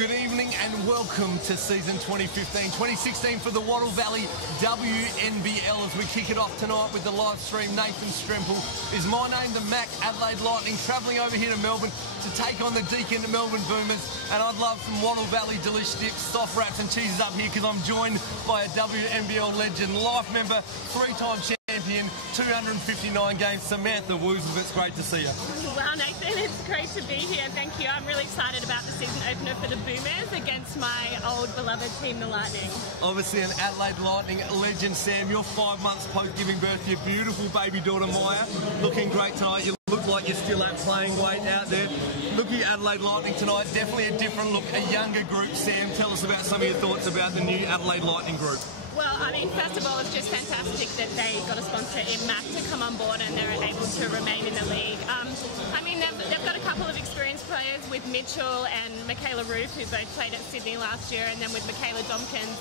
Good evening and welcome to season 2015-2016 for the Wattle Valley WNBL as we kick it off tonight with the live stream. Nathan Stremple is my name, the Mac Adelaide Lightning, travelling over here to Melbourne to take on the Deakin Melbourne Boomers, and I'd love some Wattle Valley delicious dips, soft wraps and cheeses up here because I'm joined by a WNBL legend, life member, three-time champion, 259 games, Samantha Woozles. It's great to see you. Wow, Nathan, it's great to be here. Thank you. I'm really excited about the season opener for the Boomers against my old beloved team, the Lightning. Obviously an Adelaide Lightning legend, Sam. You're 5 months post giving birth to your beautiful baby daughter, Maya. Looking great tonight. You look like you're still at playing weight out there. Looking at Adelaide Lightning tonight, definitely a different look, a younger group. Sam, tell us about some of your thoughts about the new Adelaide Lightning group. Well, I mean, first of all, it's just fantastic that they got a sponsor in MAC to come on board and they're able to remain in the league. I mean, they've got a couple of experienced players with Mitchell and Michaela Roof, who both played at Sydney last year, and then with Michaela Tompkins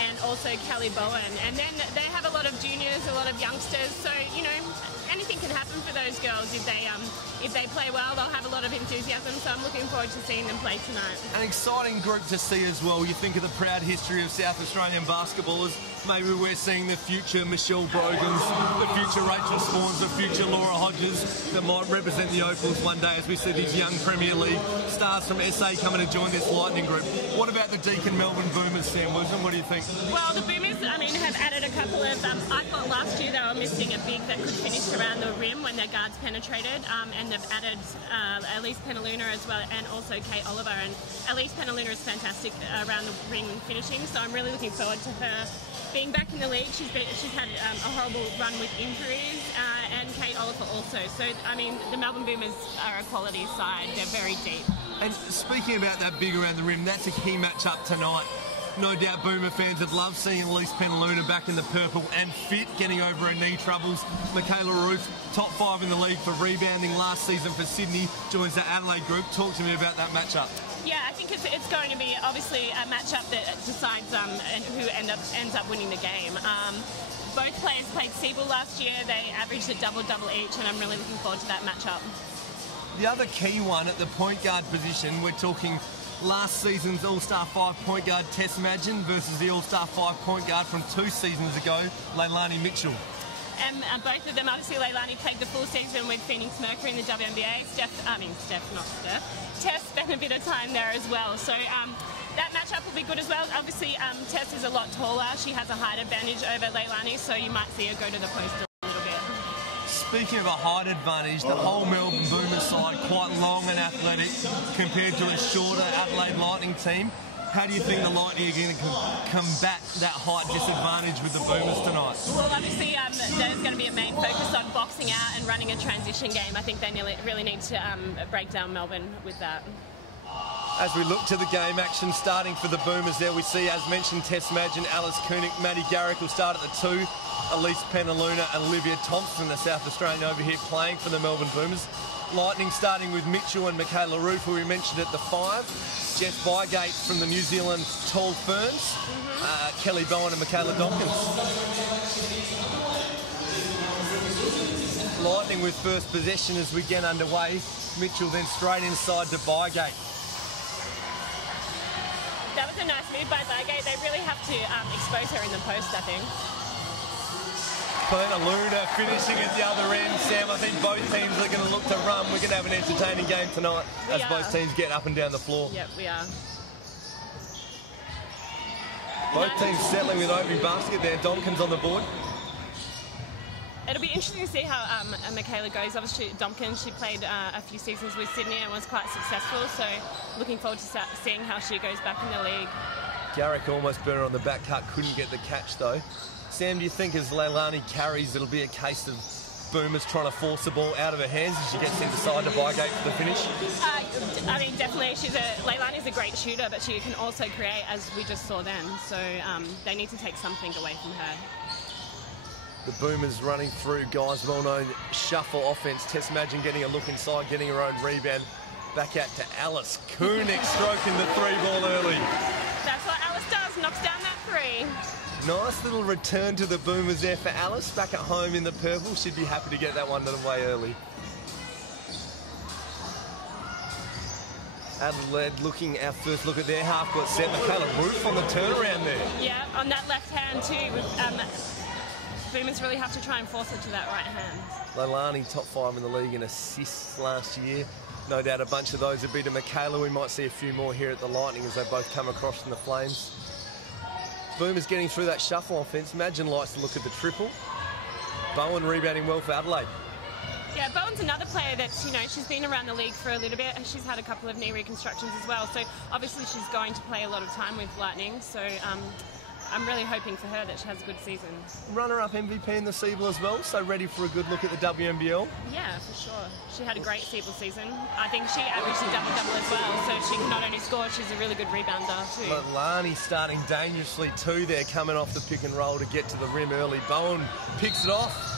and also Kelly Bowen. And then they have a lot of juniors, a lot of youngsters, so, you know, anything can happen for those girls. If they play well, they'll have a lot of enthusiasm, so I'm looking forward to seeing them play tonight. An exciting group to see as well. You think of the proud history of South Australian basketballers. Maybe we're seeing the future Michelle Brogans, the future Rachel Spawns, the future Laura Hodges that might represent the Opals one day as we see these young Premier League stars from SA coming to join this Lightning group. What about the Deakin Melbourne Boomers, Sam Wilson? What do you think? Well, the Boomers, I mean, have added a couple of... I thought last year they were missing a big that could finish around the rim when their guards penetrated, and they've added Elise Penaluna as well, and also Kate Oliver. And Elise Penaluna is fantastic around the ring finishing, so I'm really looking forward to her being back in the league. She's had a horrible run with injuries, and Kate Oliver also. So, I mean, the Melbourne Boomers are a quality side. They're very deep. And speaking about that big around the rim, that's a key match-up tonight. No doubt Boomer fans would love seeing Elise Penaluna back in the purple and fit, getting over her knee troubles. Michaela Roof, top 5 in the league for rebounding last season for Sydney, joins the Adelaide group. Talk to me about that match-up. Yeah, I think it's going to be obviously a match-up that decides who ends up winning the game. Both players played Siebel last year. They averaged a double-double each, and I'm really looking forward to that match-up. The other key one at the point guard position, we're talking last season's All-Star 5 point guard Tess Madgen versus the All-Star 5 point guard from 2 seasons ago, Leilani Mitchell. And both of them, obviously Leilani played the full season with Phoenix Mercury in the WNBA. Tess spent a bit of time there as well. So that matchup will be good as well. Obviously, Tess is a lot taller. She has a height advantage over Leilani, so you might see her go to the post a little bit. Speaking of a height advantage, the whole Melbourne Boomers side quite long and athletic compared to a shorter Adelaide Lightning team. How do you think the Lightning are going to combat that height disadvantage with the Boomers tonight? Well, obviously there's going to be a main focus on boxing out and running a transition game. I think they really need to break down Melbourne with that. As we look to the game action starting for the Boomers there, we see, as mentioned, Tess Madgen, Alice Koenig, Maddie Garrick will start at the 2, Elise Penaluna and Olivia Thompson, the South Australian over here playing for the Melbourne Boomers. Lightning starting with Mitchell and Michaela Roof, who we mentioned at the 5. Jess Bygate from the New Zealand Tall Ferns. Kelly Bowen and Michaela Tompkins. Lightning with first possession as we get underway. Mitchell then straight inside to Bygate. That was a nice move by Bygate. They really have to expose her in the post, I think. Penaluna finishing at the other end. Sam, I think both teams are going to look to run. We're going to have an entertaining game tonight as both teams get up and down the floor. Yep, we are. Both teams settling with opening basket there. Tompkins on the board. It'll be interesting to see how Michaela goes. Obviously, Tompkins, she played a few seasons with Sydney and was quite successful, so looking forward to seeing how she goes back in the league. Garrick almost burned her on the back cut, couldn't get the catch though. Sam, do you think as Leilani carries, it'll be a case of Boomers trying to force the ball out of her hands as she gets inside to Bygate for the finish? I mean, definitely. Leilani's a great shooter, but she can also create, as we just saw then. So they need to take something away from her. The Boomers running through guys' well-known shuffle offense. Tess Madgen getting a look inside, getting her own rebound. Back out to Alice Koenig, stroking the 3-ball early. That's what Alice does, knocks down that 3. Nice little return to the Boomers there for Alice. Back at home in the purple. She'd be happy to get that one away early. Adelaide looking our first look at their half-court set. Michaela Roof on the turnaround there. Yeah, on that left hand too. Boomers really have to try and force it to that right hand. Leilani, top 5 in the league in assists last year. No doubt a bunch of those would be to Michaela. We might see a few more here at the Lightning as they both come across from the Flames. Boomers getting through that shuffle offence. Imagine likes to look at the triple. Bowen rebounding well for Adelaide. Yeah, Bowen's another player that's, you know, she's been around the league for a little bit. She's had a couple of knee reconstructions as well. So obviously she's going to play a lot of time with Lightning. So I'm really hoping for her that she has a good season. Runner-up MVP in the Siebel as well, so ready for a good look at the WNBL? Yeah, for sure. She had a great Siebel season. I think she averaged a double-double as well, so she can not only score, she's a really good rebounder too. Leilani starting dangerously too there, coming off the pick and roll to get to the rim early. Bowen picks it off.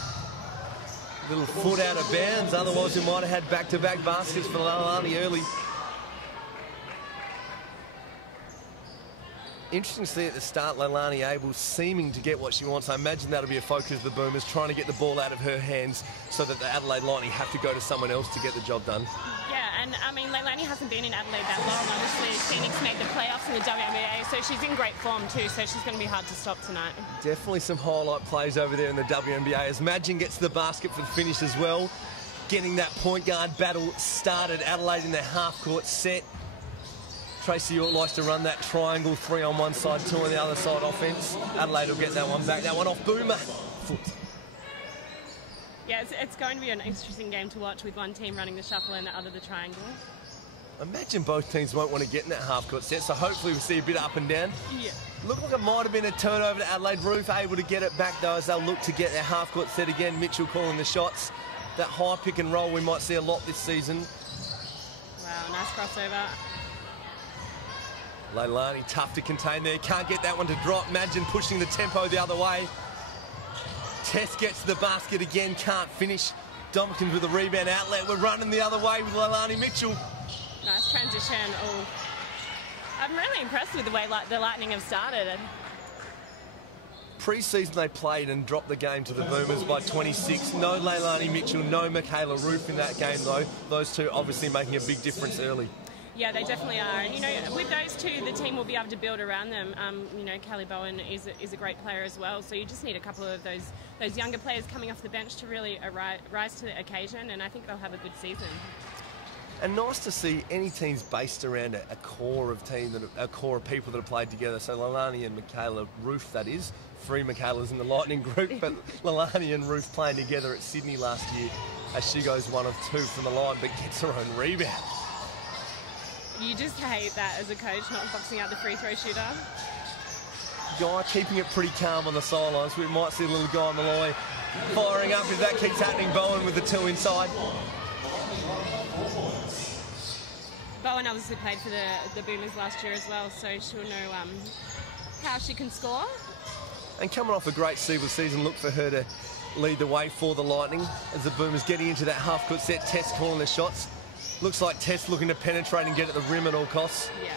Little foot out of bounds, otherwise we might have had back-to-back baskets for Leilani early. Interesting to see at the start, Leilani able seeming to get what she wants. I imagine that'll be a focus of the Boomers, trying to get the ball out of her hands so that the Adelaide Lightning have to go to someone else to get the job done. Yeah, and I mean, Leilani hasn't been in Adelaide that long. Obviously, Phoenix made the playoffs in the WNBL, so she's in great form too, so she's going to be hard to stop tonight. Definitely some highlight plays over there in the WNBA as Madgen gets the basket for the finish as well. Getting that point guard battle started. Adelaide in their half-court set. Tracy York likes to run that triangle, 3 on one side, 2 on the other side offence. Adelaide will get that one back. That one off Boomer. Foot. Yeah, it's going to be an interesting game to watch with one team running the shuffle and the other the triangle. Imagine both teams won't want to get in that half-court set, so hopefully we'll see a bit up and down. Yeah. Looked like it might have been a turnover to Adelaide. Roof able to get it back though as they'll look to get their half-court set again. Mitchell calling the shots. That high pick and roll we might see a lot this season. Wow, nice crossover. Leilani tough to contain there, can't get that one to drop. Madgen pushing the tempo the other way. Tess gets the basket again, can't finish. Domkins with a rebound outlet. We're running the other way with Leilani Mitchell. Nice transition. Oh, I'm really impressed with the way the Lightning have started. Pre-season they played and dropped the game to the Boomers by 26. No Leilani Mitchell, no Michaela Roof in that game though. Those two obviously making a big difference early. Yeah, they definitely are. And, you know, with those two, the team will be able to build around them. You know, Callie Bowen is a great player as well. So you just need a couple of those younger players coming off the bench to really rise to the occasion, and I think they'll have a good season. And nice to see any teams based around a core of people that have played together. So Leilani and Michaela Roof, that is. 3 Michaelas in the Lightning group, but Leilani and Roof playing together at Sydney last year as she goes 1 of 2 from the line, but gets her own rebound. You just hate that as a coach, not boxing out the free throw shooter. Guy keeping it pretty calm on the sidelines. We might see a little guy on the line firing up if that keeps happening. Bowen with the 2 inside. Bowen obviously played for the Boomers last year as well, so she'll know how she can score. And coming off a great Siebel season, look for her to lead the way for the Lightning as the Boomers getting into that half-court set. Tess calling the shots. Looks like Tess looking to penetrate and get at the rim at all costs. Yeah.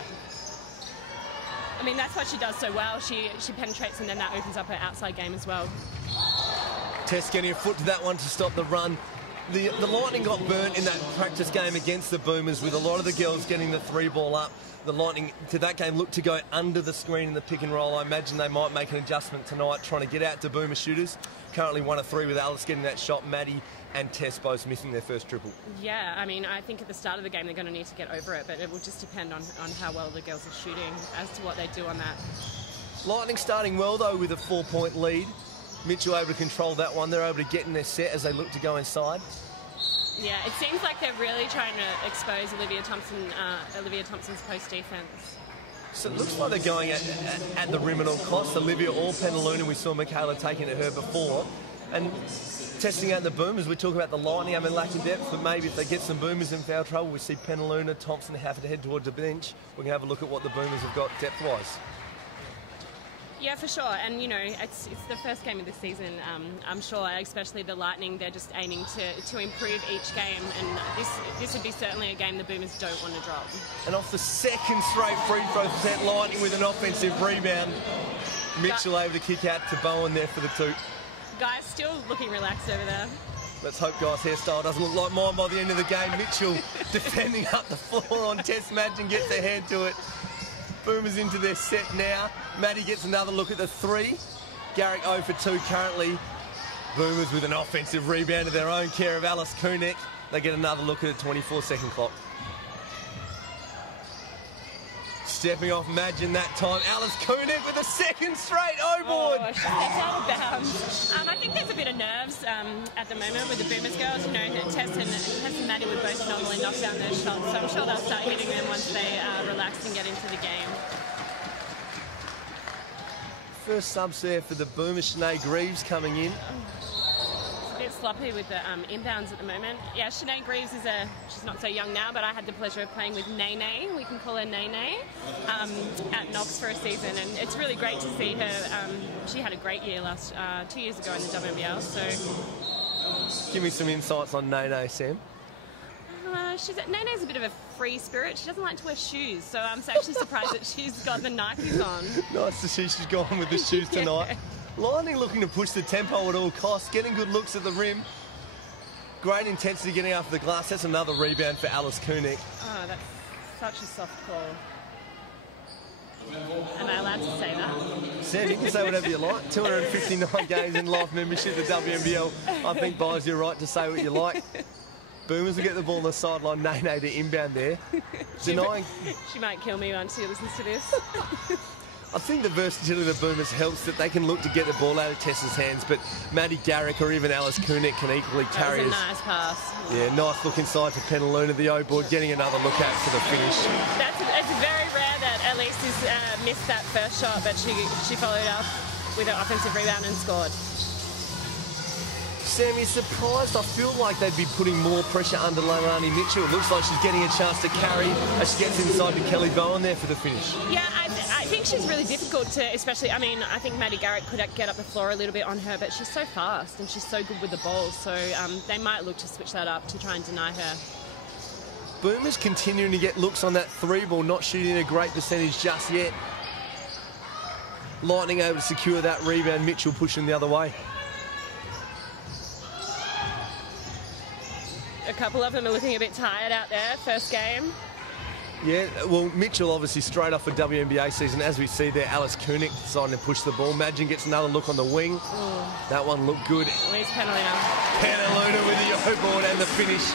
I mean, that's what she does so well. She penetrates and then that opens up her outside game as well. Tess getting a foot to that one to stop the run. The Lightning got burnt in that practice game against the Boomers with a lot of the girls getting the 3-ball up. The Lightning, to that game, looked to go under the screen in the pick and roll. I imagine they might make an adjustment tonight, trying to get out to Boomer shooters. Currently 1 of 3 with Alice getting that shot. Maddie and Tess both missing their first triple. Yeah, I mean, I think at the start of the game they're going to need to get over it, but it will just depend on how well the girls are shooting as to what they do on that. Lightning starting well, though, with a 4-point lead. Mitchell able to control that one. They're able to get in their set as they look to go inside. Yeah, it seems like they're really trying to expose Olivia Thompson's post defence. So it looks like they're going at the rim at all costs. Olivia or Penaluna, we saw Michaela taking to her before. And testing out the Boomers, we talk about the Lightning, I mean, lacking depth, but maybe if they get some Boomers in foul trouble, we see Penaluna, Thompson have to head towards the bench. We're going to have a look at what the Boomers have got depth-wise. Yeah, for sure. And, you know, it's the first game of the season. I'm sure, especially the Lightning, they're just aiming to improve each game. And this would be certainly a game the Boomers don't want to drop. And off the second straight free throw set, Lightning with an offensive rebound. Mitchell able to kick out to Bowen there for the 2. Guys still looking relaxed over there. Let's hope Guy's hairstyle doesn't look like mine by the end of the game. Mitchell defending up the floor on Tess Madgen, gets her head to it. Boomers into their set now. Maddie gets another look at the three. Garrick 0 for 2 currently. Boomers with an offensive rebound of their own care of Alice Kunek. They get another look at a 24-second clock. Stepping off Madgen that time. Alice Kunek with a second straight O-board. Oh, she stepped out of bounds. I think there's a bit of nerves at the moment with the Boomers girls. You know, Tess and Maddie would both normally knock down their shots, so I'm sure they'll start hitting them once they relax and get into the game. First subs there for the Boomers, Sinead Greaves coming in. A bit sloppy with the inbounds at the moment. Yeah, Sinead Greaves she's not so young now, but I had the pleasure of playing with Nene, we can call her Nene, at Knox for a season, and it's really great to see her. She had a great year 2 years ago in the WNBL, so... Give me some insights on Nene, Sam. Nene's a bit of a free spirit. She doesn't like to wear shoes, so I'm actually surprised that she's got the Nikes on. Nice to see she's gone with the shoes tonight. Yeah. Lightning looking to push the tempo at all costs, getting good looks at the rim. Great intensity getting after the glass. That's another rebound for Alice Kunek. Oh, that's such a soft call. Am I allowed to say that? Sam, you can say whatever you like. 259 games in life membership to WNBL. I think buys you a right to say what you like. Boomers will get the ball on the sideline. Nene to inbound there. Denying. She might kill me once she listens to this. I think the versatility of the Boomers helps that they can look to get the ball out of Tessa's hands, but Maddie Garrick or even Alice Kunek can equally carry us. That was a nice pass. Yeah, nice look inside to Penaluna, the O-board, getting another look at for the finish. It's very rare that Elise has missed that first shot, but she followed up with an offensive rebound and scored. Sammy, surprised. I feel like they'd be putting more pressure under Leilani Mitchell. It looks like she's getting a chance to carry as she gets inside to Kelly Bowen there for the finish. Yeah, I think she's really difficult to, especially, I think Maddie Garrick could get up the floor a little bit on her, but she's so fast and she's so good with the ball, so they might look to switch that up to try and deny her. Boomers continuing to get looks on that three ball, not shooting a great percentage just yet. Lightning able to secure that rebound, Mitchell pushing the other way. A couple of them are looking a bit tired out there, first game. Yeah, well, Mitchell obviously straight off a WNBA season. As we see there, Alice Kunek deciding to push the ball. Madgen gets another look on the wing. Ooh. That one looked good. Where's Penaluna? Penaluna with the O-board and the finish.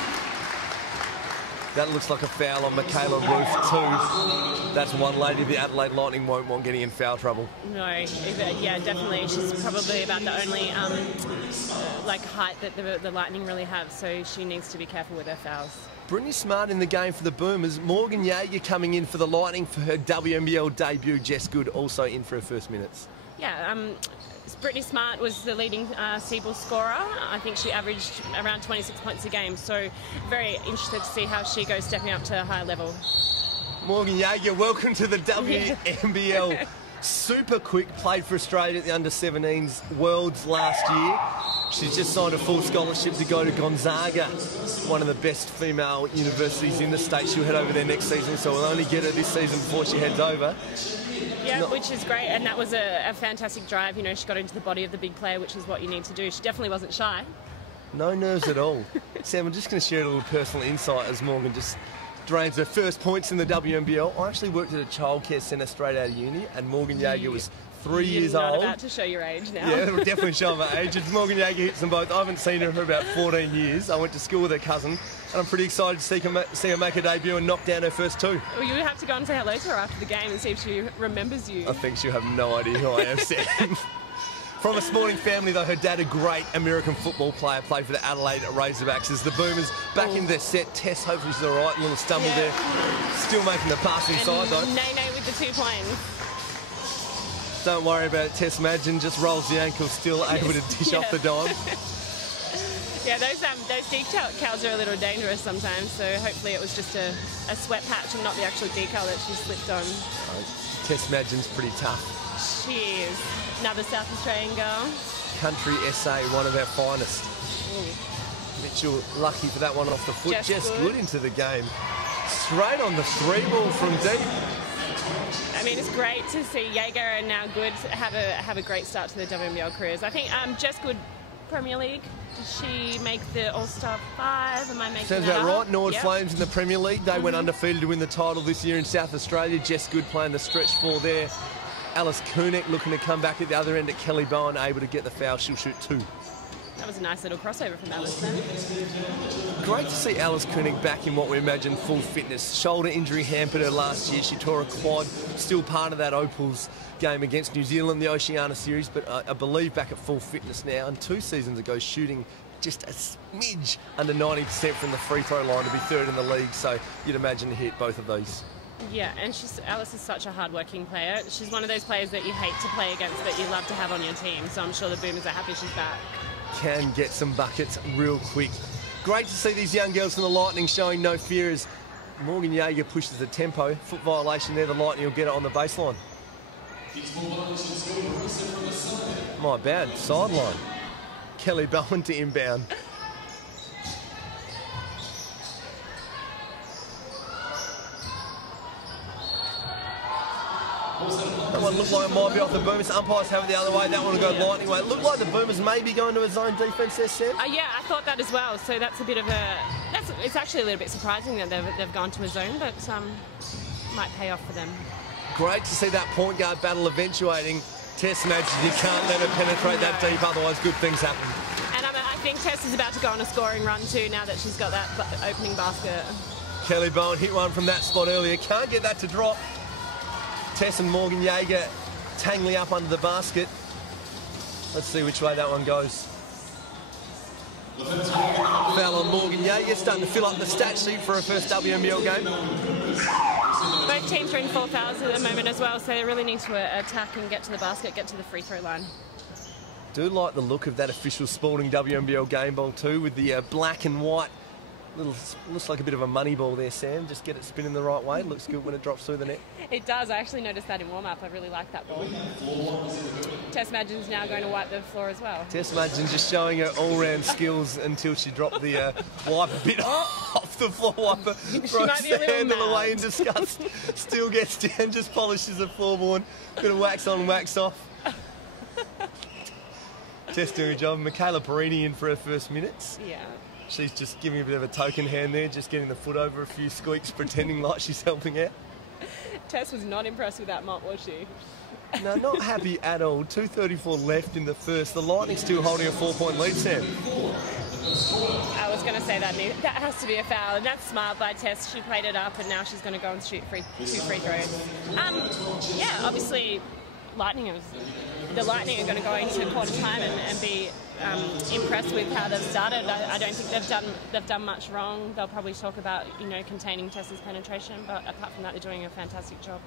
That looks like a foul on Michaela Roof too. That's one lady the Adelaide Lightning won't want getting in foul trouble. No, yeah, definitely. She's probably about the only height that the Lightning really have, so she needs to be careful with her fouls. Brittany Smart in the game for the Boomers. Morgan Jaeger coming in for the Lightning for her WNBL debut. Jess Good also in for her first minutes. Yeah, Brittany Smart was the leading C-ball scorer. I think she averaged around 26 points a game, so very interested to see how she goes stepping up to a higher level. Morgan Jaeger, welcome to the WNBL. Super quick, played for Australia at the under-17s Worlds last year. She's just signed a full scholarship to go to Gonzaga, one of the best female universities in the state. She'll head over there next season, so we'll only get her this season before she heads over. Yeah, which is great, and that was a fantastic drive. You know, she got into the body of the big player, which is what you need to do. She definitely wasn't shy. No nerves at all. Sam, I'm just going to share a little personal insight as Morgan just drains her first points in the WNBL. I actually worked at a childcare centre straight out of uni, and Morgan Jaeger was 3 years old. You're not about to show your age now. Yeah, it'll definitely show my age. It's Morgan Jaeger hits them both. I haven't seen her for about 14 years. I went to school with her cousin, and I'm pretty excited to see her make her debut and knock down her first two. Well, you have to go and say hello to her after the game and see if she remembers you. I think she'll have no idea who I am, Sam. From a sporting family, though, her dad, a great American football player, played for the Adelaide Razorbacks. As the Boomers back in their set, Tess hopefully she's all right. A little stumble there. Still making the pass inside, though. Nene with the 2 points. Don't worry about it, Tess Madgen just rolls the ankle, still able to dish off the dime. Yeah, those decals are a little dangerous sometimes, so hopefully it was just a sweat patch and not the actual decal that she slipped on. Tess Madgen's pretty tough. She is. Another South Australian girl. Country SA, one of our finest. Mitchell lucky for that one off the foot. Just good into the game. Straight on the three ball from deep. I mean, it's great to see Jaeger and now Good have a great start to their WNBL careers. I think Jess Good Premier League. Did she make the All-Star 5? Am I making Sounds that about up? right. Nord Yep. Flames in the Premier League. They went undefeated to win the title this year in South Australia. Jess Good playing the stretch 4 there. Alice Koenig looking to come back at the other end at Kelly Bowen, able to get the foul. She'll shoot 2. That was a nice little crossover from Alice then. Great to see Alice Koenig back in what we imagine full fitness. Shoulder injury hampered her last year. She tore a quad, still part of that Opals game against New Zealand, the Oceania Series, but I believe back at full fitness now. And 2 seasons ago, shooting just a smidge under 90% from the free throw line to be 3rd in the league. So you'd imagine to hit both of those. Yeah, and Alice is such a hard-working player. She's one of those players that you hate to play against, but you love to have on your team. So I'm sure the Boomers are happy she's back. Can get some buckets real quick. Great to see these young girls from the Lightning showing no fear as Morgan Jaeger pushes the tempo. Foot violation there, the Lightning will get it on the baseline. My bad, sideline. Kelly Bowen to inbound. That one looked like it might be off the Boomers. Umpires have it the other way. That one will go Lightning way. It looked like the Boomers may be going to a zone defence there, Sam. Yeah, I thought that as well. So that's a bit of a... It's actually a little bit surprising that they've gone to a zone, but might pay off for them. Great to see that point guard battle eventuating. Tess Madge, you can't let her penetrate that deep, otherwise good things happen. And I think Tess is about to go on a scoring run too now that she's got that opening basket. Kelly Bowen hit one from that spot earlier. Can't get that to drop. Tess and Morgan Jaeger tangling up under the basket. Let's see which way that one goes. Foul on Morgan Jaeger, starting to fill up the stat sheet for her first WNBL game. Both teams are in 4 fouls at the moment as well, so they really need to attack and get to the basket, get to the free throw line. Do like the look of that official Sporting WNBL game ball too, with the black and white. Looks like a bit of a money ball there, Sam. Just get it spinning the right way. It looks good when it drops through the net. It does. I actually noticed that in warm-up. I really like that ball. Tess Madgen's now going to wipe the floor as well. Tess Madgen just showing her all-round skills until she dropped the wiper bit off the floor. Wiper throws the handle away in disgust. Still gets down, just polishes the floorboard. Bit of wax on, wax off. Tess doing a job. Michaela Perini in for her first minutes. Yeah. She's just giving a bit of a token hand there, just getting the foot over a few squeaks, pretending like she's helping out. Tess was not impressed with that mop, was she? No, not happy at all. 2:34 left in the first. The Lightning still holding a 4-point lead, Sam. I was going to say that has to be a foul, and that's smart by Tess. She played it up, and now she's going to go and shoot 2 free throws. Yeah, obviously, the Lightning are going to go into quarter time and be impressed with how they've started. I don't think they've done much wrong. They'll probably talk about containing Tess's penetration, but apart from that, they're doing a fantastic job.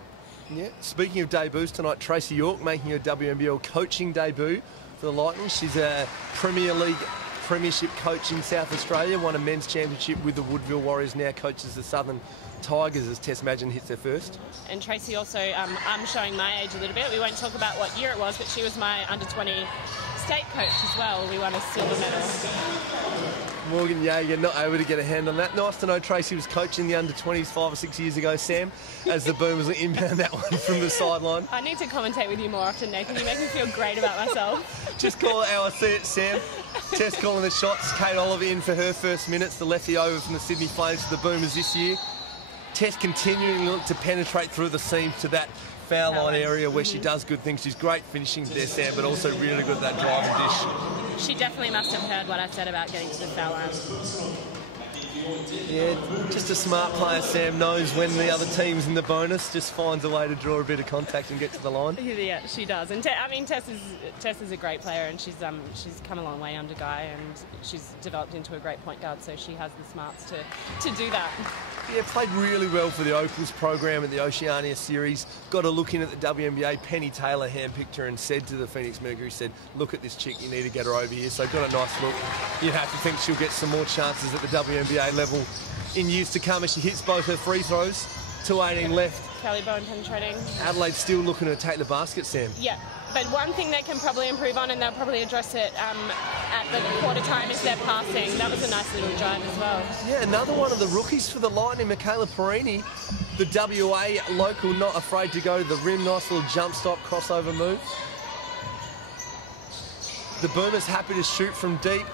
Yeah. Speaking of debuts tonight, Tracy York making her WNBL coaching debut for the Lightning. She's a Premier League premiership coach in South Australia. Won a men's championship with the Woodville Warriors. Now coaches the Southern Tigers as Tess Madgen hits her first. And Tracy also, I'm showing my age a little bit. We won't talk about what year it was, but she was my under-20 state coach as well. We won a silver medal. Morgan Jaeger not able to get a hand on that. Nice to know Tracy was coaching the under-20s 5 or 6 years ago, Sam, as the Boomers inbound that one from the sideline. I need to commentate with you more often, Nathan. You make me feel great about myself. Just call it how I see it, Sam. Tess calling the shots. Kate Oliver in for her first minutes. The lefty over from the Sydney Flames to the Boomers this year. Tess continuing to look to penetrate through the seams to that foul line area where she does good things. She's great finishing there, Sam, but also really good at that drive and dish. She definitely must have heard what I said about getting to the foul line. Yeah, just a smart player, Sam, knows when the other team's in the bonus, just finds a way to draw a bit of contact and get to the line. Yeah, she does. And Tess is a great player, and she's come a long way under Guy, and she's developed into a great point guard, so she has the smarts to do that. Yeah, played really well for the Opals program at the Oceania Series. Got a look in at the WNBA. Penny Taylor handpicked her and said to the Phoenix Mercury, said, look at this chick, you need to get her over here. So got a nice look. You'd have to think she'll get some more chances at the WNBA level in years to come as she hits both her free throws. 2:18 left. Kelly Bowen penetrating. Adelaide still looking to take the basket, Sam. Yeah, but one thing they can probably improve on, and they'll probably address it at the quarter time, is their passing. That was a nice little drive as well. Yeah, another one of the rookies for the Lightning, Michaela Perini, the WA local, not afraid to go to the rim. Nice little jump stop crossover move. The Boomers happy to shoot from deep.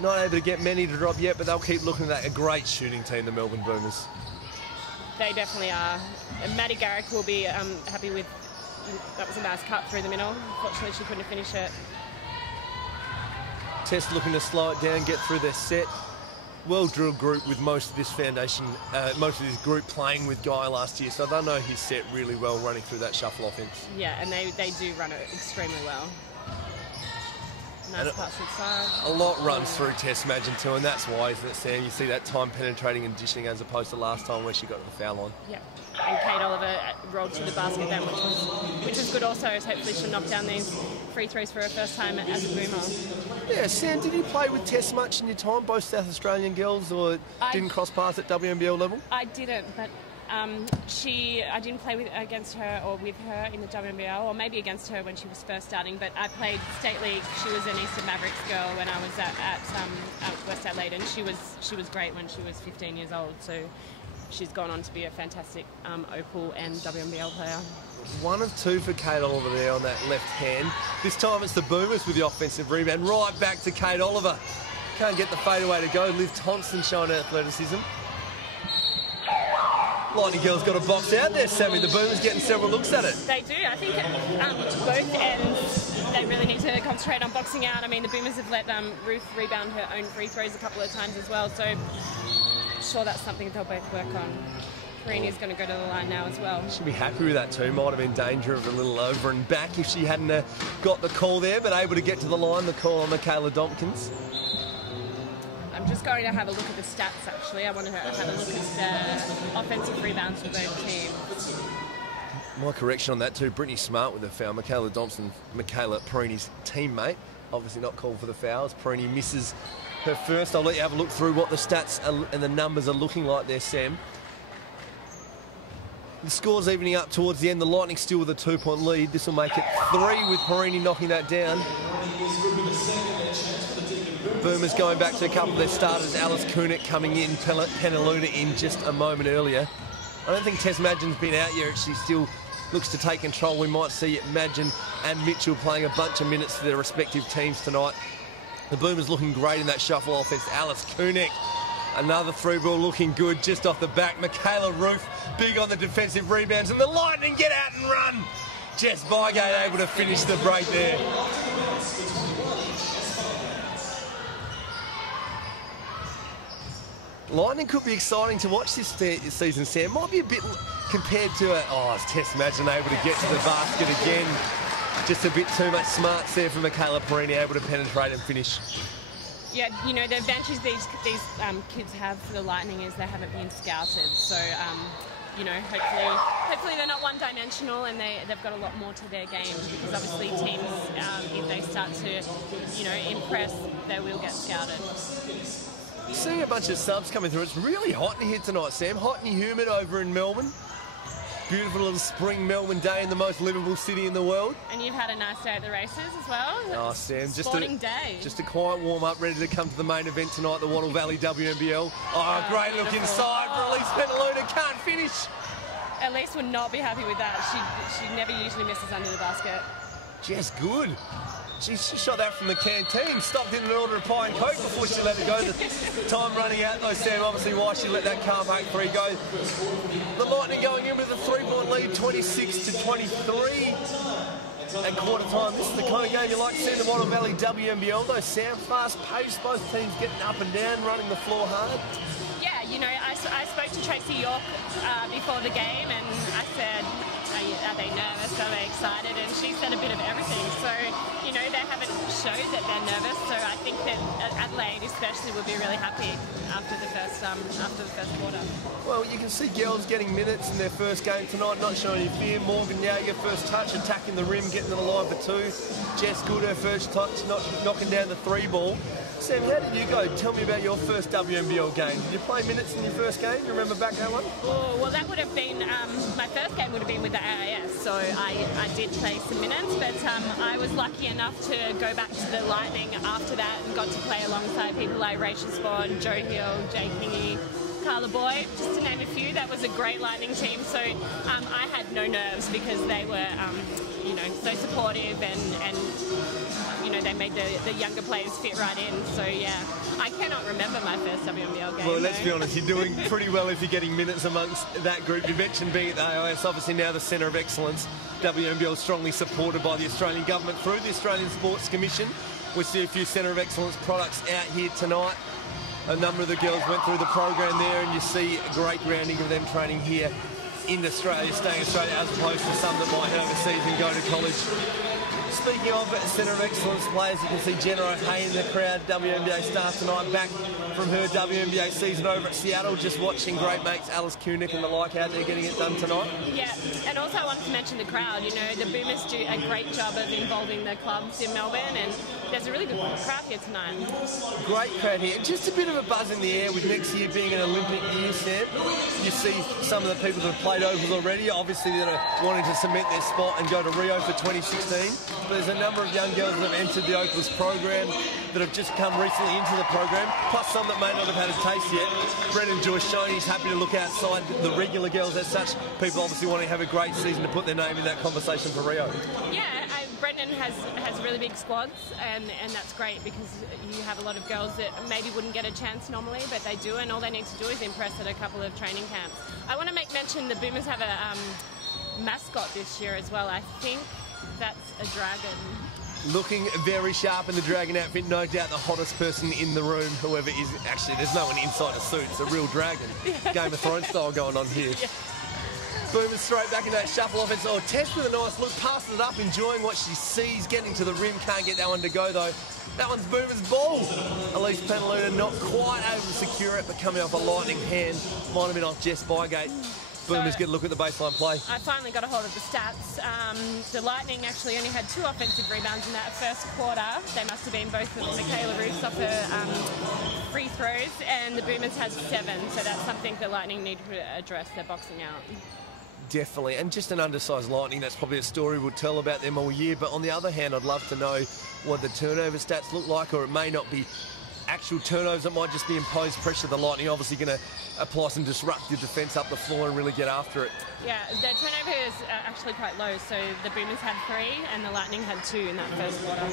Not able to get many to drop yet, but they'll keep looking at that. A great shooting team, the Melbourne Boomers. They definitely are. Maddie Garrick will be happy with... That was a nice cut through the middle. Unfortunately, she couldn't finish it. Tess looking to slow it down, get through their set. Well-drilled group with most of this foundation, most of this group playing with Guy last year, so they'll know his set really well running through that shuffle offence. Yeah, and they do run it extremely well. Nice pass inside. A lot runs through Tess Madgen too, and that's why, isn't it, Sam? You see that time penetrating and dishing as opposed to last time where she got to the foul line. Yeah, and Kate Oliver rolled to the basket then, which was good also, as hopefully she'll knock down these free throws for her first time as a Boomer. Yeah, Sam, did you play with Tess much in your time, both South Australian girls, or didn't cross paths at WNBL level? I didn't, but I didn't play against her or with her in the WNBL, or maybe against her when she was first starting, but I played State League. She was an Eastern Mavericks girl when I was at West Adelaide, and she was great when she was 15 years old, so she's gone on to be a fantastic Opal and WNBL player. 1 of 2 for Kate Oliver there on that left hand. This time it's the Boomers with the offensive rebound. Right back to Kate Oliver. Can't get the fadeaway to go. Liv Thompson showing athleticism. Lightning Girls got a box out there, Sammy. The Boomers getting several looks at it. They do. I think both ends, they really need to concentrate on boxing out. I mean, the Boomers have let Ruth rebound her own free throws a couple of times as well, so I'm sure that's something they'll both work on. Karini's going to go to the line now as well. She'll be happy with that too. Might have been danger of a little over and back if she hadn't got the call there, but able to get to the line, the call on Michaela Dompkins. I'm just going to have a look at the stats, actually. I want to have a look at the offensive rebounds for both teams. My correction on that too, Brittany Smart with the foul. Michaela Thompson, Michaela Perini's teammate. Obviously not called for the fouls. Perini misses her first. I'll let you have a look through what the stats and the numbers are looking like there, Sam. The score's evening up towards the end. The Lightning still with a 2-point lead. This will make it 3 with Perini knocking that down. Boomers going back to a couple of their starters. Alice Kunik coming in, Penaluna in just a moment earlier. I don't think Tess Madgen's been out yet. She still looks to take control. We might see Madgen and Mitchell playing a bunch of minutes for their respective teams tonight. The Boomers looking great in that shuffle offense. Alice Kunik, another through ball looking good just off the back. Michaela Roof, big on the defensive rebounds. And the Lightning get out and run. Jess Bygate able to finish the break there. Lightning could be exciting to watch this season, Sam. Might be a bit compared to it's Tess Madgen able to get to the basket again. Just a bit too much smarts there from Michaela Perini, able to penetrate and finish. Yeah, you know, the advantage these kids have for the Lightning is they haven't been scouted. So, you know, hopefully they're not one-dimensional and they've got a lot more to their game, because obviously teams, if they start to, you know, impress, they will get scouted. Seeing a bunch of subs coming through. It's really hot in here tonight, Sam. Hot and humid over in Melbourne. Beautiful little spring Melbourne day in the most livable city in the world. And you've had a nice day at the races as well. Oh, Sam, just a quiet warm-up, ready to come to the main event tonight, the Wattle Valley WNBL. Oh, great look inside for Elise Penaluna. Can't finish. Elise would not be happy with that. She never usually misses under the basket. Just good. She shot that from the canteen, stopped in and ordered a pie and coke before she let it go. The time running out though, Sam, obviously why she let that Carmack 3 go. The Lightning going in with a 3-point lead, 26-23 at quarter time. This is the kind of game you like to see in the Wattle Valley WNBL though, Sam. Fast paced, both teams getting up and down, running the floor hard. Yeah, you know, I spoke to Tracy York before the game and I said, are they nervous? Are they excited? And she said a bit of everything. So, you know, they haven't showed that they're nervous. So I think that Adelaide especially will be really happy after the first quarter. Well, you can see girls getting minutes in their first game tonight, not showing any fear. Morgan Yager, first touch, attacking the rim, getting it alive for 2. Jess Good, her first touch, knocking down the 3 ball. Sam, how did you go? Tell me about your first WNBL game. Did you play minutes in your first game? Do you remember back that one? Oh, well, that would have been, my first game would have been with the AIS, so I did play some minutes, but I was lucky enough to go back to the Lightning after that and got to play alongside people like Rachel Spond, Jo Hill, Jay Kingy, Carla Boyd, just to name a few. That was a great Lightning team. So I had no nerves because they were, you know, so supportive and you know, they made the younger players fit right in. So yeah, I cannot remember my first WNBL game. Well, let's be honest, you're doing pretty well if you're getting minutes amongst that group. You mentioned being at the AIS, obviously now the Centre of Excellence. WNBL strongly supported by the Australian Government through the Australian Sports Commission. We see a few Centre of Excellence products out here tonight. A number of the girls went through the program there, and you see a great grounding of them training here in Australia, staying in Australia, as opposed to some that might head overseas and go to college. Speaking of Centre of Excellence players, you can see Jenna O'Hay in the crowd, WNBA star tonight, back from her WNBA season over at Seattle, just watching great mates Alice Kunick and the like out there getting it done tonight. Yeah, and also I wanted to mention the crowd. You know, the Boomers do a great job of involving the clubs in Melbourne, and there's a really good crowd here tonight. Great crowd here. Just a bit of a buzz in the air with next year being an Olympic year, Sam. You see some of the people that have played ovals already, obviously that are wanting to cement their spot and go to Rio for 2016. But there's a number of young girls that have entered the Opals program that have just come recently into the program, plus some that may not have had a taste yet. Brendan Joyce showing he's happy to look outside the regular girls as such. People obviously want to have a great season to put their name in that conversation for Rio. Yeah, Brendan has really big squads, and that's great because you have a lot of girls that maybe wouldn't get a chance normally, but they do, and all they need to do is impress at a couple of training camps. I want to make mention the Boomers have a mascot this year as well. I think that's a dragon. Looking very sharp in the dragon outfit, no doubt the hottest person in the room, whoever is. Actually, there's no one inside a suit, it's a real dragon. Yeah. Game of Thrones style going on here. Yeah. Boomers straight back in that shuffle offense. Oh, Tess with a nice look, passes it up, enjoying what she sees, getting to the rim, can't get that one to go though. That one's Boomers' ball. Elise Penaluna not quite able to secure it, but coming off a lightning hand. Might have been off Jess Bygate. Boomers get a look at the baseline play. I finally got a hold of the stats. The Lightning actually only had 2 offensive rebounds in that first quarter. They must have been both with Michaela Roos off her free throws, and the Boomers had 7. So that's something the Lightning need to address. They're boxing out. Definitely, and just an undersized Lightning, that's probably a story we'll tell about them all year. But on the other hand, I'd love to know what the turnover stats look like, or it may not be actual turnovers, it might just be imposed pressure. The Lightning obviously going to apply some disruptive defence up the floor and really get after it. Yeah, the turnover is actually quite low, so the Boomers had 3 and the Lightning had 2 in that first quarter.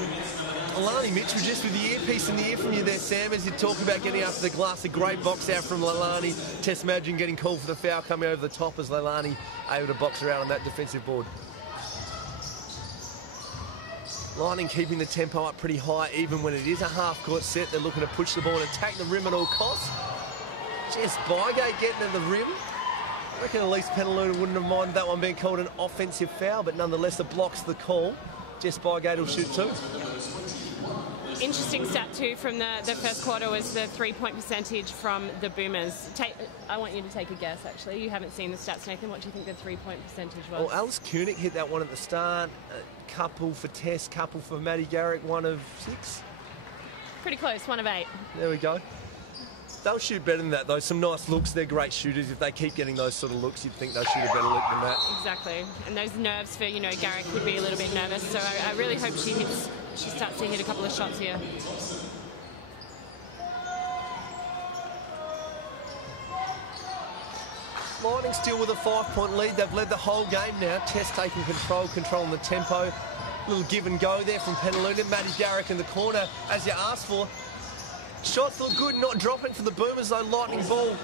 Alani Mitchell just with the earpiece in the ear from you there, Sam, as you talk about getting after the glass. A great box out from Leilani. Tess Madgen getting called for the foul, coming over the top as Leilani able to box her out on that defensive board. Lightning keeping the tempo up pretty high, even when it is a half-court set. They're looking to push the ball and attack the rim at all costs. Jess Bygate getting to the rim. I reckon Elise Penaluna wouldn't have minded that one being called an offensive foul, but nonetheless it blocks the call. Jess Bygate will shoot 2. Interesting stat too from the first quarter was the 3-point percentage from the Boomers. I want you to take a guess, actually. You haven't seen the stats, Nathan. What do you think the 3-point percentage was? Well, Alice Kunick hit that one at the start. A couple for Tess, couple for Maddie Garrick, 1 of 6. Pretty close, 1 of 8. There we go. They'll shoot better than that, though. Some nice looks. They're great shooters. If they keep getting those sort of looks, you'd think they'll shoot a better look than that. Exactly. And those nerves for, you know, Garrick would be a little bit nervous. So I really hope she starts to hit a couple of shots here. Lightning still with a 5-point lead. They've led the whole game now. Tess taking controlling the tempo. Little give and go there from Penaluna. Maddie Garrick in the corner, as you asked for. Shots look good, not dropping for the Boomers though. Lightning ball.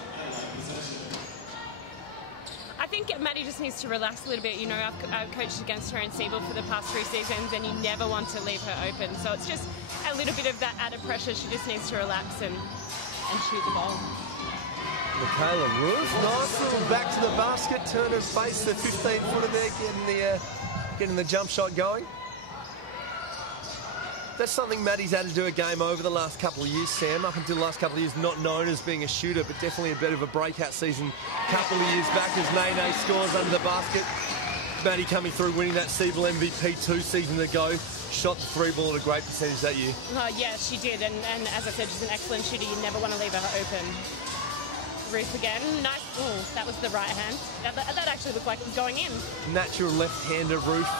I think Maddie just needs to relax a little bit. You know, I've coached against her in Seagull for the past 3 seasons, and you never want to leave her open. So it's just a little bit of that added pressure. She just needs to relax and shoot the ball. Michaela Roos, nice little back to the basket, turn her face, the 15-footer there, getting the jump shot going. That's something Maddie's added to her game over the last couple of years, Sam. Up until the last couple of years, not known as being a shooter, but definitely a bit of a breakout season a couple of years back as Nene scores under the basket. Maddie coming through, winning that Seagull MVP 2 seasons ago. Shot the 3-ball at a great percentage that year. Yeah, she did, and as I said, she's an excellent shooter. You never want to leave her open. Ruth again, nice. Oh, that was the right hand. That actually looked like it was going in. Natural left-hander, Ruth.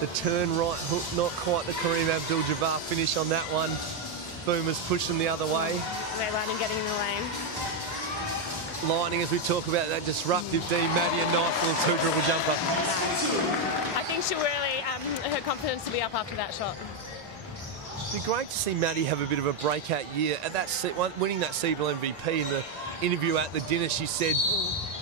The turn right hook, not quite the Kareem Abdul-Jabbar finish on that one. Boomers push them the other way. Leilani getting in the lane. Lightning, as we talk about that disruptive D, Maddie, a nice little 2-dribble jumper. I think she'll really, her confidence will be up after that shot. It'd be great to see Maddie have a bit of a breakout year. At that winning that Siebel MVP in the interview at the dinner, she said,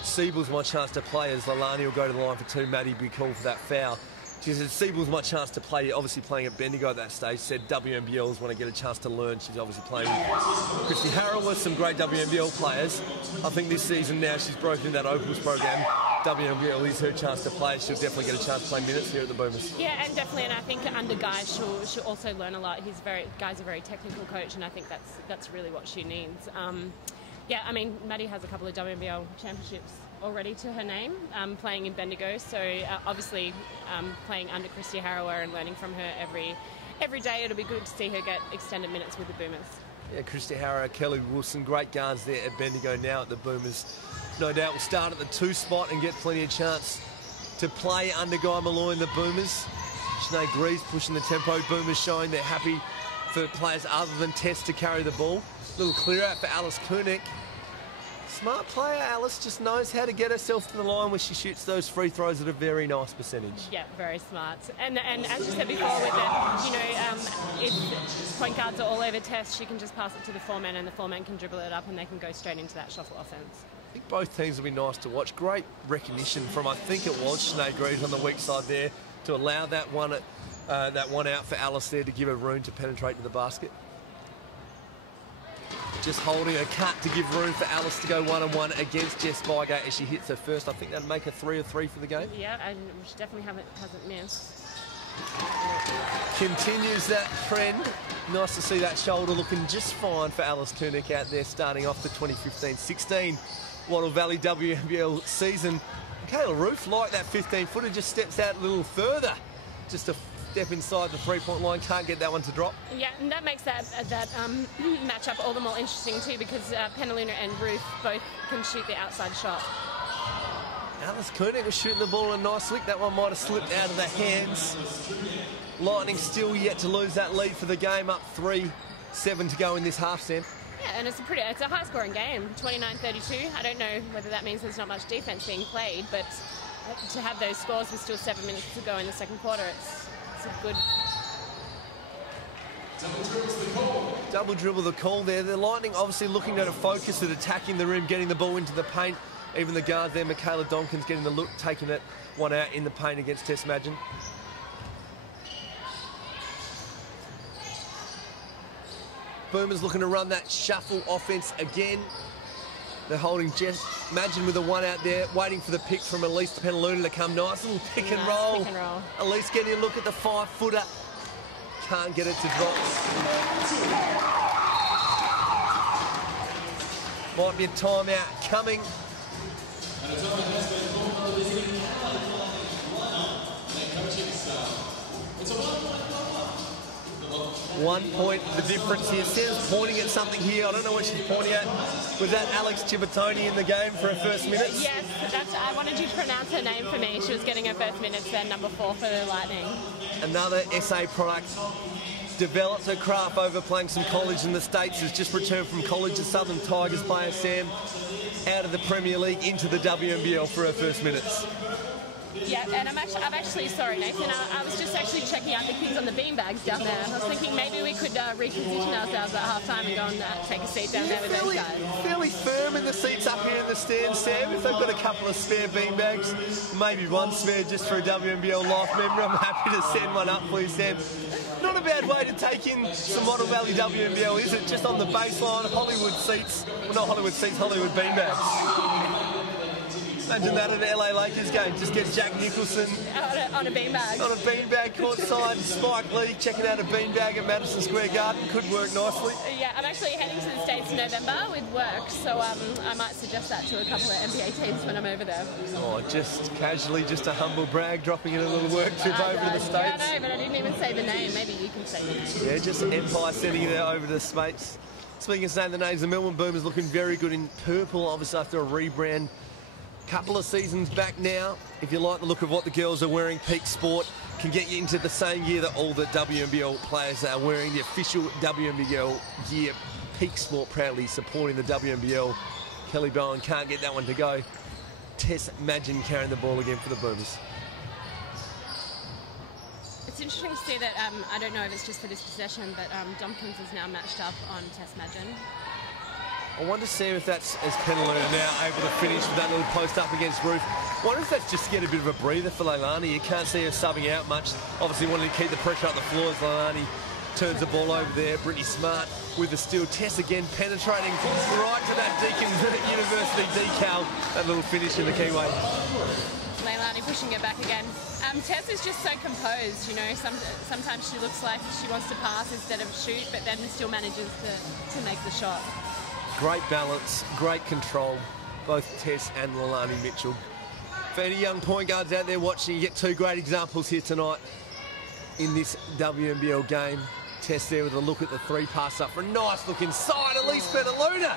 Siebel's my chance to play as Lalani will go to the line for 2, Maddie be called for that foul. She said, Siebel's my chance to play, obviously playing at Bendigo at that stage. Said WNBLs want to get a chance to learn. She's obviously playing with Christy Harrell with some great WNBL players. I think this season now she's broken in that Opals program. WNBL is her chance to play. She'll definitely get a chance to play minutes here at the Boomers. Yeah, and definitely, and I think under Guy, she'll also learn a lot. Guy's a very technical coach, and I think that's really what she needs. Yeah, I mean, Maddie has a couple of WNBL championships already to her name, playing in Bendigo, so obviously playing under Christy Harrower and learning from her every day. It'll be good to see her get extended minutes with the Boomers. Yeah, Christy Harrower, Kelly Wilson, great guards there at Bendigo, now at the Boomers. No doubt will start at the 2 spot and get plenty of chance to play under Guy Malloy in the Boomers. Sinead Greaves pushing the tempo. Boomers showing they're happy for players other than Tess to carry the ball. Little clear out for Alice Koenig. Smart player, Alice just knows how to get herself to the line where she shoots those free throws at a very nice percentage. Yeah, very smart. And as you said before, with it, if point guards are all over Tess, she can just pass it to the 4-man, and the 4-man can dribble it up, and they can go straight into that shuffle offense. I think both teams will be nice to watch. Great recognition from, I think it was Sinead Greaves on the weak side there, to allow that one out for Alice there to give her room to penetrate to the basket. Just holding a cut to give room for Alice to go 1-on-1 against Jess Bygate as she hits her first. I think that'll make her 3 of 3 for the game. Yeah, and she definitely hasn't missed. Continues that trend. Nice to see that shoulder looking just fine for Alice Koenig out there starting off the 2015-16 Wattle Valley WNBL season. Kayla Roof, like that 15-footer, just steps out a little further. Just a step inside the 3-point line, can't get that one to drop. Yeah, and that makes that matchup all the more interesting too, because Penaluna and Ruth both can shoot the outside shot. Alice Koenig was shooting the ball a nice lick. That one might have slipped out of the hands. Lightning still yet to lose that lead for the game, up 3-7 to go in this half, Sam. Yeah, and it's a high-scoring game, 29-32. I don't know whether that means there's not much defense being played, but to have those scores with still 7 minutes to go in the second quarter, it's a good... Double dribble the call there. The Lightning obviously looking at a focus at attacking the rim, getting the ball into the paint. Even the guard there, Michaela Donkins, getting the look, taking that one out in the paint against Tess Madgen. Boomers looking to run that shuffle offense again. They're holding Jess Madgen with a one out there, waiting for the pick from Elise Penaluna to come. Nice little pick and roll. Elise getting a look at the 5-footer. Can't get it to drop. Might be a timeout coming. 1 point the difference here. Sarah's pointing at something here. I don't know what she's pointing at. Was that Alex Ciabattoni in the game for her first minutes? Yes, I wanted you to pronounce her name for me. She was getting her first minutes there, number 4 for the Lightning. Another SA product. Developed her craft over playing some college in the States. Has just returned from college. A Southern Tigers player, Sam, out of the Premier League into the WNBL for her first minutes. Yeah, and I'm actually sorry, Nathan. I was just actually checking out the kids on the beanbags down there. I was thinking maybe we could reposition ourselves at half-time and go and take a seat down there with those guys. Fairly firm in the seats up here in the stand, Sam. If they've got a couple of spare beanbags, maybe one spare just for a WNBL life member, I'm happy to send one up for you, Sam. Not a bad way to take in some Wattle Valley WNBL, is it? Just on the baseline, Hollywood seats. Well, not Hollywood seats, Hollywood beanbags. Imagine that at an LA Lakers game. Just get Jack Nicholson on a beanbag. On a beanbag courtside. Spike Lee checking out a beanbag at Madison Square Garden. Could work nicely. Yeah, I'm actually heading to the States in November with work, so I might suggest that to a couple of NBA teams when I'm over there. Oh, just casually, just a humble brag, dropping in a little work trip over to the States. Yeah, I know, but I didn't even say the name. Maybe you can say it. Yeah, just Empire sending it over to the States. Speaking of saying the names, the Melbourne Boomers looking very good in purple, obviously after a rebrand. Couple of seasons back now. If you like the look of what the girls are wearing, Peak Sport can get you into the same gear that all the WNBL players are wearing, the official WNBL gear. Peak Sport proudly supporting the WNBL Kelly Bowen can't get that one to go. Tess Madgen carrying the ball again for the Boomers. It's interesting to see that, I don't know if it's just for this possession, but Domkins is now matched up on Tess Madgen. I wonder to see if that's as Penaluna now able to finish with that little post up against Ruth. I wonder if that's just to get a bit of a breather for Leilani. You can't see her subbing out much. Obviously wanting to keep the pressure up the floor as Leilani turns the ball over there. Brittany Smart with the steal. Tess again penetrating right to that Deakin University decal. That little finish in the keyway. Leilani pushing it back again. Tess is just so composed, you know. Sometimes she looks like she wants to pass instead of shoot, but then still manages to make the shot. Great balance, great control, both Tess and Leilani Mitchell. For any young point guards out there watching, you get two great examples here tonight in this WNBL game. Tess there with a look at the three, pass up for a nice look inside. Elise Penaluna.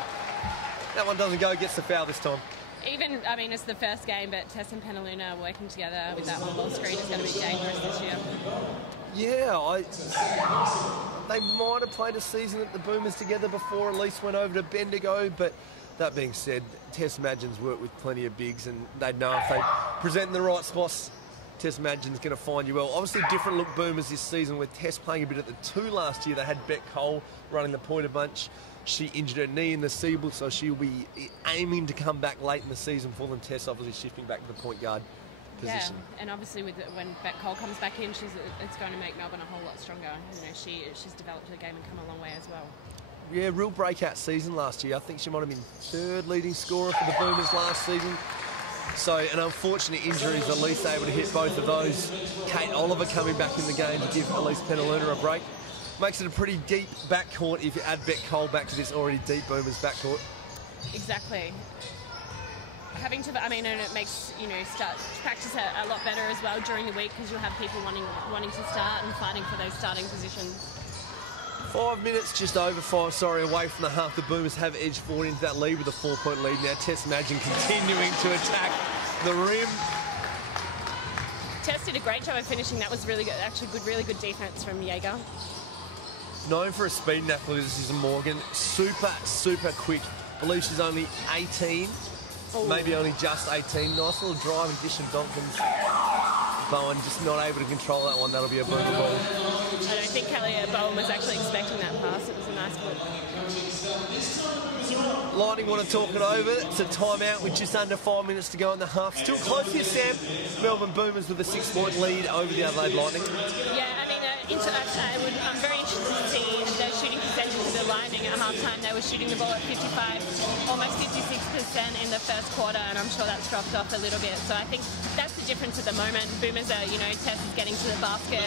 That one doesn't go, gets the foul this time. Even, I mean, it's the first game, but Tess and Penaluna working together with that one ball screen is going to be dangerous this year. Yeah, they might have played a season at the Boomers together before Elise went over to Bendigo, but that being said, Tess Madgen's worked with plenty of bigs and they'd know if they present in the right spots, Tess Madgen's going to find you well. Obviously different look Boomers this season with Tess playing a bit at the 2 last year. They had Beck Cole running the pointer bunch. She injured her knee in the Seabull, so she'll be aiming to come back late in the season for them. Tess obviously shifting back to the point guard position. Yeah, and obviously when Beck Cole comes back in, it's going to make Melbourne a whole lot stronger. You know, she's developed her game and come a long way as well. Yeah, real breakout season last year. I think she might have been 3rd leading scorer for the Boomers last season. So an unfortunate injury is Elise able to hit both of those. Kate Oliver coming back in the game to give Elise Penaluna a break. Makes it a pretty deep backcourt if you add Beck Cole back to this already deep Boomers backcourt. Exactly. And it makes, you know, practice a lot better as well during the week because you'll have people wanting to start and fighting for those starting positions. 5 minutes, just over 5, away from the half. The Boomers have edged forward into that lead with a 4-point lead now. Tess Madgen continuing to attack the rim. Tess did a great job of finishing. That was really good, actually really good defense from Jaeger. Known for a speed and athleticism, Morgan. Super quick. I believe she's only 18. Ooh. Maybe only just 18. Nice little drive and dish from Domkins. Bowen just not able to control that one. That'll be a Boomer ball. I don't think Kelly Bowen was actually expecting that pass. It was a nice look. Lightning want to talk it over. It's a timeout with just under 5 minutes to go in the half. Still close here, Sam. Melbourne Boomers with a 6-point lead over the Adelaide Lightning. Yeah, I mean, I'm very interested to see their shooting percentage of the Lightning at halftime. They were shooting the ball at 55, almost 56% in the first quarter, and I'm sure that's dropped off a little bit. So I think that's the difference at the moment. Boomers are, you know, Tess is getting to the basket,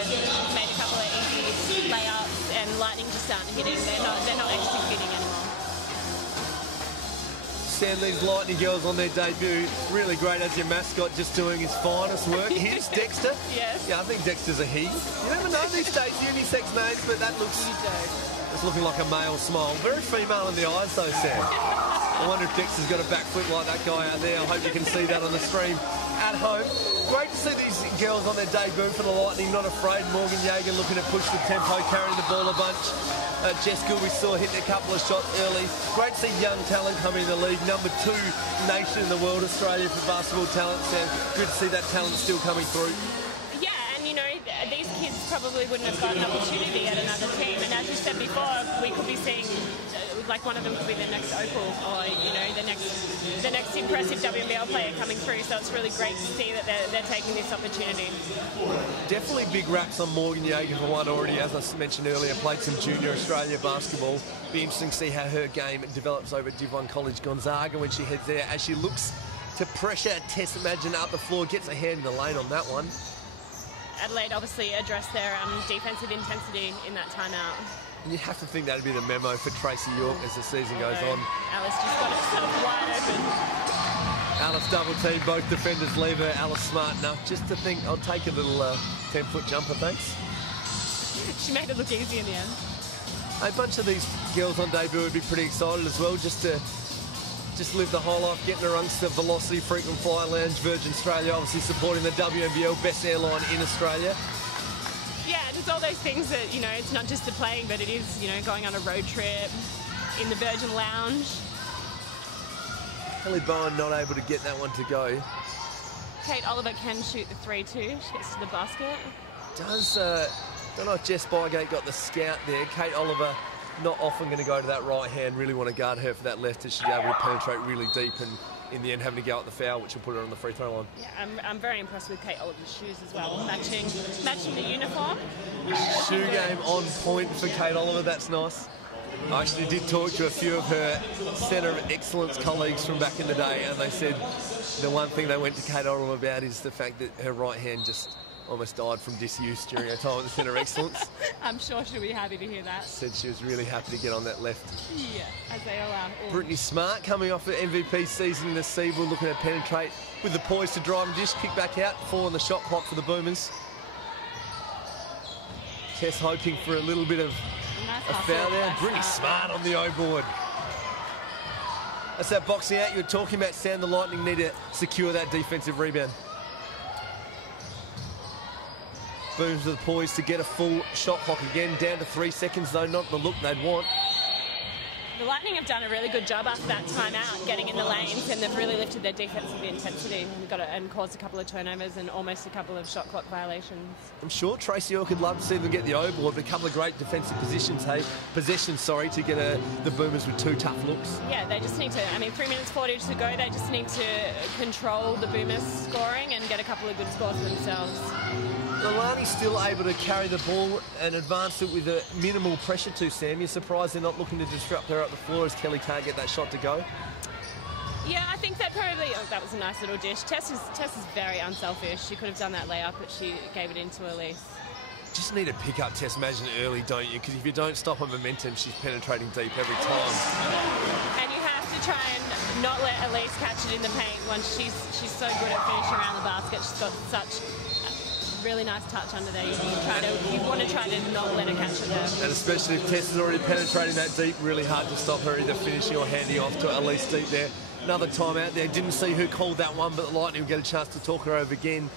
made a couple of easy layups, and Lightning just aren't hitting. They're not executing anymore. Sam, these Lightning girls on their debut, really great as your mascot, just doing his finest work. Here's Dexter. Yes. Yeah, I think Dexter's a he. You never know these days, unisex names, but that looks... It's looking like a male smile. Very female in the eyes though, Sam. I wonder if Dexter's got a back foot like that guy out there. I hope you can see that on the stream at home. Great to see these girls on their debut for the Lightning, not afraid. Morgan Jaeger looking to push the tempo, carrying the ball a bunch. Jess Gill, we saw hitting a couple of shots early. Great to see young talent coming in the league. Number 2 nation in the world, Australia, for basketball talent. And good to see that talent still coming through. Yeah, and you know, these kids probably wouldn't have got an opportunity at another team. And as you said before, we could be seeing, like, one of them could be the next Opal, or, you know, the next impressive WNBL player coming through. So it's really great to see that they're taking this opportunity. Definitely big raps on Morgan Jaeger for one already, as I mentioned earlier, played some junior Australia basketball. Be interesting to see how her game develops over at Div 1 College Gonzaga when she heads there, as she looks to pressure Tess Madgen up the floor, gets a hand in the lane on that one. Adelaide obviously addressed their defensive intensity in that timeout. And you have to think that'd be the memo for Tracy York as the season goes on. Alice just got herself wide open. Alice double team, both defenders leave her. Alice smart enough just to think, I'll take a little 10-foot jumper, thanks. She made it look easy in the end. A bunch of these girls on debut would be pretty excited as well, just to live the whole life, getting amongst the Velocity Frequent Flyer Lounge. Virgin Australia obviously supporting the WNBL, best airline in Australia. Yeah, and it's all those things that, you know, it's not just the playing, but it is, you know, going on a road trip in the Virgin Lounge. Kelly Bowen not able to get that one to go. Kate Oliver can shoot the 3-2. She gets to the basket. Don't know if Jess Bygate got the scout there. Kate Oliver not often going to go to that right hand. Really want to guard her for that left as she's able to penetrate really deep and in the end having to go at the foul, which will put her on the free throw line. Yeah, I'm very impressed with Kate Oliver's shoes as well, matching the uniform. Shoe game on point for Kate Oliver. That's nice. I actually did talk to a few of her Centre of Excellence colleagues from back in the day, and they said the one thing they went to Kate Oliver about is the fact that her right hand just almost died from disuse during her time at the Centre of Excellence. I'm sure she'll be happy to hear that. Said she was really happy to get on that left. Yeah, as they all are. Brittany Smart coming off the MVP season in the Seawood, looking to penetrate with the poise to drive and dish, kick back out, fall on the shot clock for the Boomers. Tess hoping for a little bit of a foul there. Brittany Smart on the O board. That's that boxing out you were talking about, Sam. The Lightning need to secure that defensive rebound. Boomers with the poise to get a full shot clock again. Down to 3 seconds, though, not the look they'd want. The Lightning have done a really good job after that timeout, getting in the lanes, and they've really lifted their defensive intensity and caused a couple of turnovers and almost a couple of shot clock violations. I'm sure Tracy Orr could love to see them get the O board, but a couple of great defensive possessions, to get the Boomers with 2 tough looks. Yeah, they just need to, 3 minutes 40 to go, they just need to control the Boomers scoring and get a couple of good scores for themselves. Leilani's still able to carry the ball and advance it with a minimal pressure to Sam. You're surprised they're not looking to disrupt her up the floor as Kelly can't get that shot to go? Yeah, I think that probably... Oh, that was a nice little dish. Tess is very unselfish. She could have done that layup, but she gave it into Elise. Just need to pick up Tess Madgen early, don't you? Because if you don't stop her momentum, she's penetrating deep every time. And you have to try and not let Elise catch it in the paint once she's so good at finishing around the basket. She's got such... really nice touch under there. You want to try to not let her catch it there. And especially if Tess is already penetrating that deep, really hard to stop her either finishing or handing off to Elise deep there. Another time out there. Didn't see who called that one, but the Lightning will get a chance to talk her over again.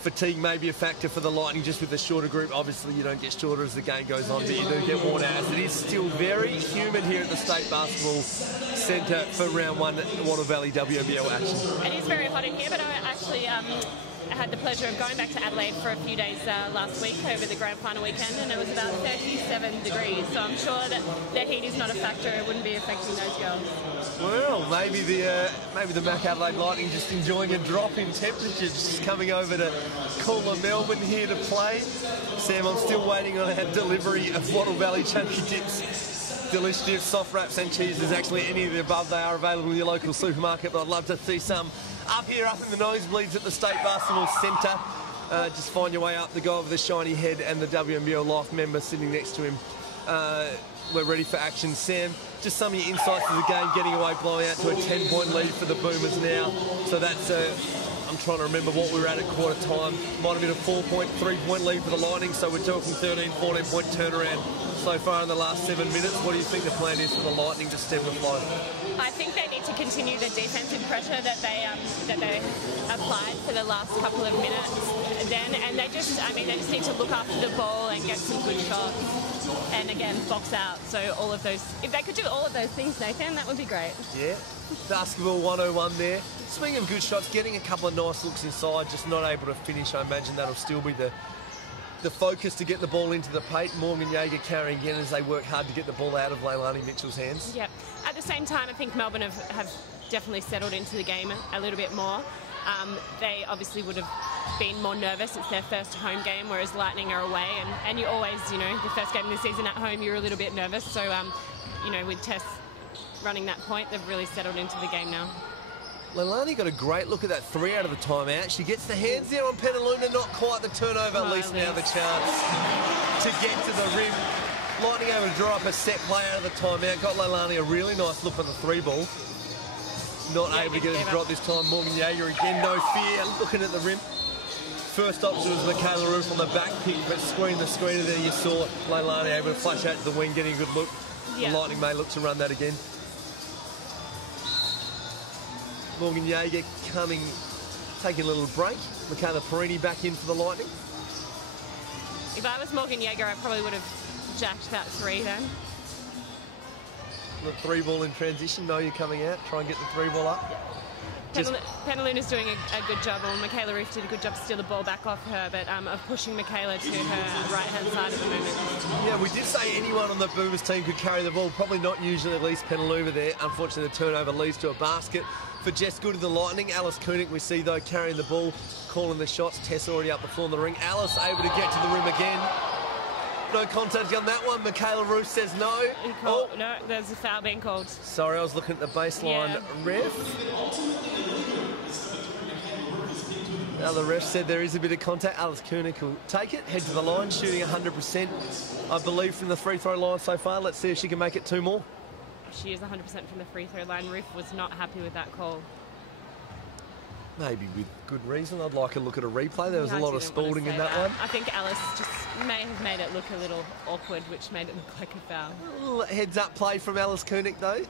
Fatigue may be a factor for the Lightning just with the shorter group. Obviously, you don't get shorter as the game goes on, but you do get worn out. It is still very humid here at the State Basketball Centre for round 1 Wattle Valley WNBL action. It is very hot in here, but I actually... I had the pleasure of going back to Adelaide for a few days last week over the grand final weekend, and it was about 37 degrees, so I'm sure that the heat is not a factor. It wouldn't be affecting those girls. Well, maybe the Mac Adelaide Lightning just enjoying a drop in temperatures, just coming over to cooler Melbourne here to play. Sam, I'm still waiting on our delivery of Wattle Valley Chunky Dips. Delicious dips, soft wraps and cheeses. Actually, any of the above, they are available in your local supermarket, but I'd love to see some up here, up in the nosebleeds at the State Basketball Centre. Just find your way up the guy with the shiny head and the WNBL Life member sitting next to him. We're ready for action. Sam, just some of your insights to the game, getting away, blowing out to a 10-point lead for the Boomers now. So that's, I'm trying to remember what we were at quarter time. Might have been a 3-point lead for the Lightning, so we're talking 13, 14-point turnaround so far in the last 7 minutes. What do you think the plan is for the Lightning to stem the flow? I think they need to continue the defensive pressure that they applied for the last couple of minutes then, and they just need to look after the ball and get some good shots, and again, box out. So all of those, if they could do all of those things, Nathan, that would be great. Yeah, basketball 101 there. Speaking of good shots, getting a couple of nice looks inside, just not able to finish. I imagine that'll still be the focus to get the ball into the paint. Morgan Yeager carrying again as they work hard to get the ball out of Leilani Mitchell's hands. Yep. At the same time, I think Melbourne have definitely settled into the game a little bit more. They obviously would have been more nervous. It's their first home game, whereas Lightning are away. And you always, the first game of the season at home, you're a little bit nervous. So, with Tess running that point, they've really settled into the game now. Leilani got a great look at that 3 out of the timeout. She gets the hands there on Penaluna, not quite the turnover. At least now the chance to get to the rim. Lightning able to draw up a set play out of the timeout. Got Leilani a really nice look on the 3 ball. Not able to get it to drop this time. Morgan Yeager again, no fear, looking at the rim. First option was Michaela Roof on the back pick, but screen the screener there, you saw Leilani able to flash out to the wing, getting a good look. Yeah. The Lightning may look to run that again. Morgan Yeager taking a little break. Michaela Perini back in for the Lightning. If I was Morgan Yeager, I probably would have jacked that 3 then. The 3-ball in transition. No, you're coming out. Try and get the 3-ball up. Penaluna's doing a good job, or Michaela Roof did a good job to steal the ball back off her, but of pushing Michaela to her right-hand side at the moment. Yeah, we did say anyone on the Boomers team could carry the ball. Probably not usually, at least Penaluna there. Unfortunately, the turnover leads to a basket for Jess Good of the Lightning. Alice Koenig, we see, though, carrying the ball, calling the shots. Tess already up the floor in the ring. Alice able to get to the rim again. No contact on that one. Michaela Roof says no. No, there's a foul being called. Sorry, I was looking at the baseline ref. Now the ref said there is a bit of contact. Alice Koenig will take it, head to the line, shooting 100%, I believe, from the free throw line so far. Let's see if she can make it 2 more. She is 100% from the free throw line. Roof was not happy with that call. Maybe with good reason. I'd like a look at a replay. There was a lot of Spalding in that one. I think Alice just may have made it look a little awkward, which made it look like a foul. A little heads-up play from Alice Koenig, though.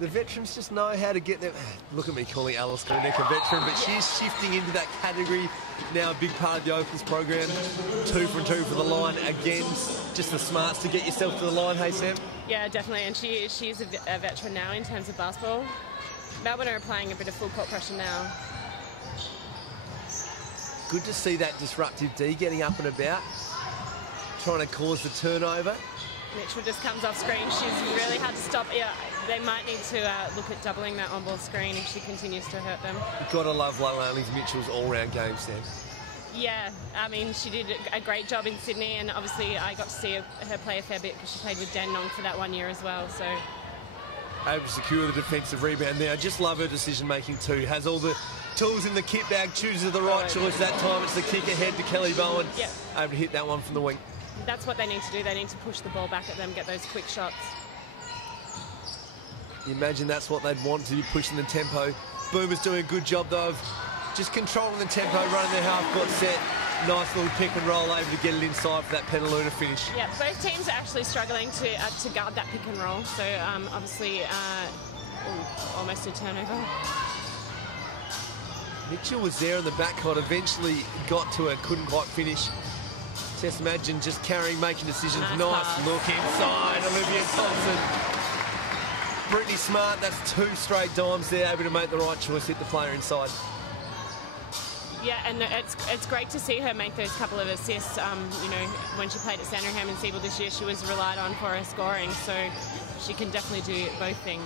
The veterans just know how to get them. Look at me calling Alice Koenig a veteran, but she's shifting into that category now. A big part of the Opens program. 2 from 2 for the line again. Just the smarts to get yourself to the line, hey Sam? Yeah, definitely, and she's a veteran now in terms of basketball. Melbourne are applying a bit of full court pressure now. Good to see that disruptive D getting up and about, trying to cause the turnover. Mitchell just comes off screen. She's really hard to stop. Yeah, they might need to look at doubling that on-ball screen if she continues to hurt them. You've got to love Leilani Mitchell's all-round game, Sam. Yeah, I mean, she did a great job in Sydney, and obviously I got to see her play a fair bit because she played with Dandenong for that 1 year as well, so... Able to secure the defensive rebound there. I just love her decision-making too. Has all the tools in the kit bag, chooses the right choice. That time it's the kick ahead to Kelly Bowen. Yep. Able to hit that one from the wing. That's what they need to do. They need to push the ball back at them, get those quick shots. You imagine that's what they'd want to be, pushing the tempo. Boomers doing a good job though of just controlling the tempo, running their half-court set. Nice little pick and roll, able to get it inside for that Petaluna finish. Yeah, both teams are actually struggling to guard that pick and roll. So obviously, almost a turnover. Mitchell was there in the backcourt, eventually got to it, couldn't quite finish. Just imagine just carrying, making decisions. Nice look inside, Olivia Thompson. Brittany Smart, that's 2 straight dimes there, able to make the right choice, hit the player inside. Yeah, and it's great to see her make those couple of assists. You know, when she played at Sandringham and Siebel this year, she was relied on for her scoring, so she can definitely do both things.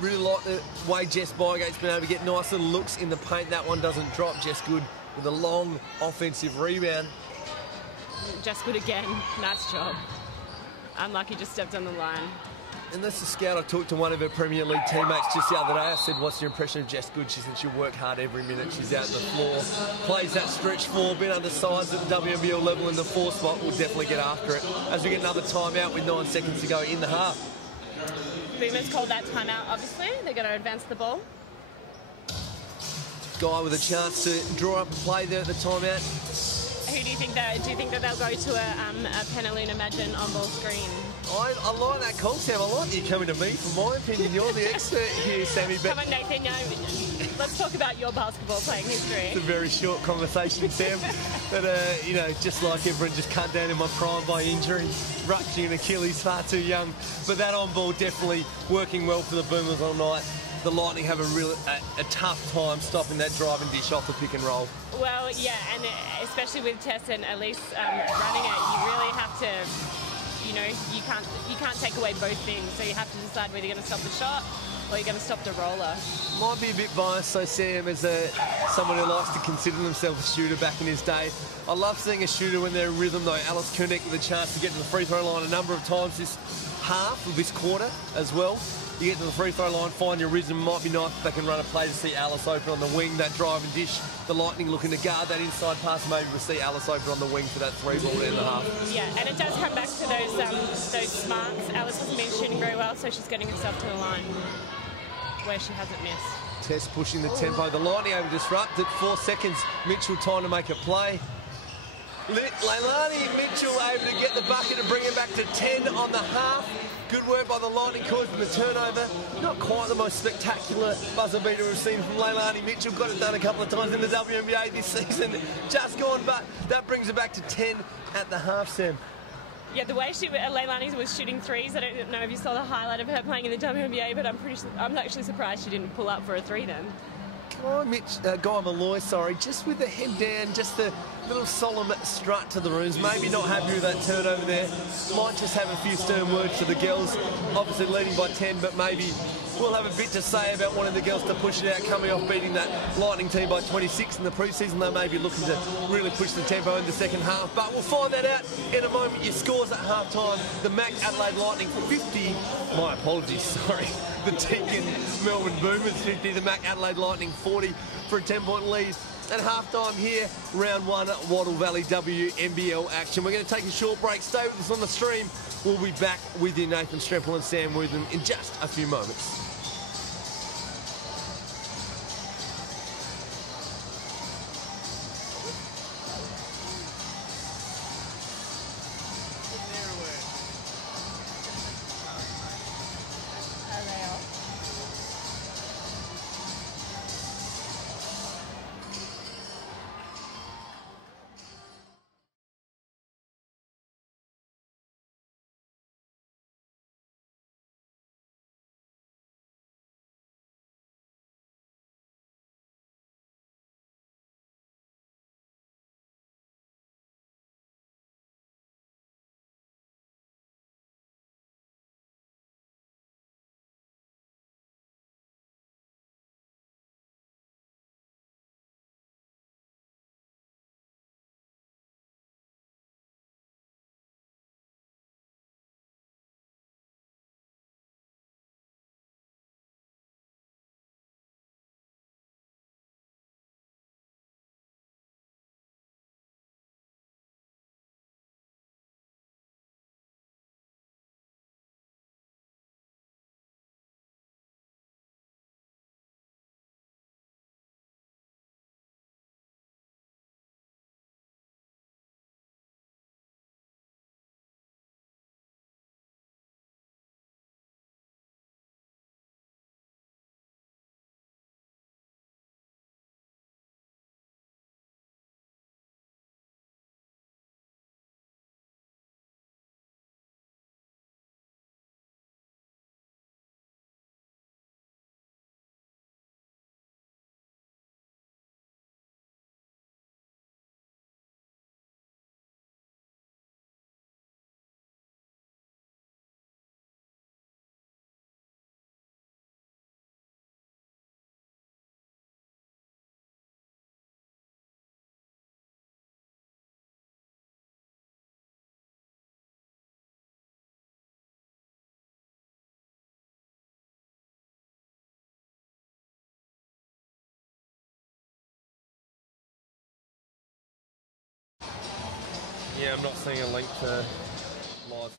Really like the way Jess Bygate's been able to get nice little looks in the paint. That one doesn't drop. Jess Good with a long offensive rebound. Jess Good again. Nice job. Unlucky, just stepped on the line. And that's the scout. I talked to one of her Premier League teammates just the other day. I said, what's your impression of Jess Good? She said she'll work hard every minute. She's out on the floor, plays that stretch 4, been undersized at the WNBL level in the 4 spot. We'll definitely get after it. As we get another timeout with 9 seconds to go in the half. Boomers called that timeout, obviously. They're going to advance the ball. Guy with a chance to draw up a play there at the timeout. Who do you think that? Do you think that they'll go to a Penaluna Imagine on-ball screen? I like that call, Sam. I like you coming to me for my opinion. You're the expert here, Sammy. But come on, Nathan. No, let's talk about your basketball playing history. It's a very short conversation, Sam. But, you know, just like everyone, just cut down in my prime by injury. Rupturing an Achilles, far too young. But that on-ball definitely working well for the Boomers all night. The Lightning have a tough time stopping that drive and dish off the pick and roll. Well, yeah, and especially with Tess and Elise running it, you really have to, you know, you can't take away both things. So you have to decide whether you're going to stop the shot or you're going to stop the roller. Might be a bit biased, so Sam, as someone who likes to consider themselves a shooter back in his day, I love seeing a shooter when they're in rhythm, though. Alice Koenig with a chance to get to the free throw line a number of times this half of this quarter as well. You get to the free throw line, find your rhythm. Might be nice if they can run a play to see Alice open on the wing, that drive and dish. The Lightning looking to guard that inside pass. Maybe we'll see Alice open on the wing for that 3-ball in the half. Yeah, and it does come back to those smarts. Alice hasn't been shooting very well, so she's getting herself to the line where she hasn't missed. Tess pushing the tempo. The Lightning able to disrupt it. 4 seconds. Mitchell time to make a play. Leilani Mitchell able to get the bucket and bring it back to 10 on the half. Good work by the Lightning causing the turnover. Not quite the most spectacular buzzer beater we've seen from Leilani Mitchell. Got it done a couple of times in the WNBA this season. Just gone, but that brings it back to 10 at the half, Sam. Yeah, the way Leilani was shooting threes, I don't know if you saw the highlight of her playing in the WNBL, but I'm actually surprised she didn't pull up for a three then. Guy Malloy, sorry, just with the head down, just the little solemn strut to the rooms. Maybe not happy with that turnover there. Might just have a few stern words to the girls. Obviously leading by 10, but maybe we'll have a bit to say about wanting the girls to push it out, coming off beating that Lightning team by 26 in the pre-season. They may be looking to really push the tempo in the second half, but we'll find that out in a moment. Your scores at half-time, the Mac Adelaide Lightning 50, my apologies, sorry, the Deakin Melbourne Boomers 50, the Mac Adelaide Lightning 40 for a 10-point lead. At half-time here, round one, Wattle Valley WNBL action. We're going to take a short break. Stay with us on the stream. We'll be back with you, Nathan Stremple and Sam Wooten, in just a few moments. Yeah, I'm not seeing a link to live.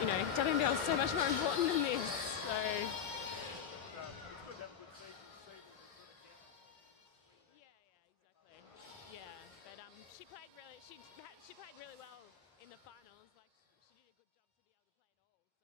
you know, WNBL is so much more important than this. So. She played really well in the finals. Like, she did a good job to be able to play it all.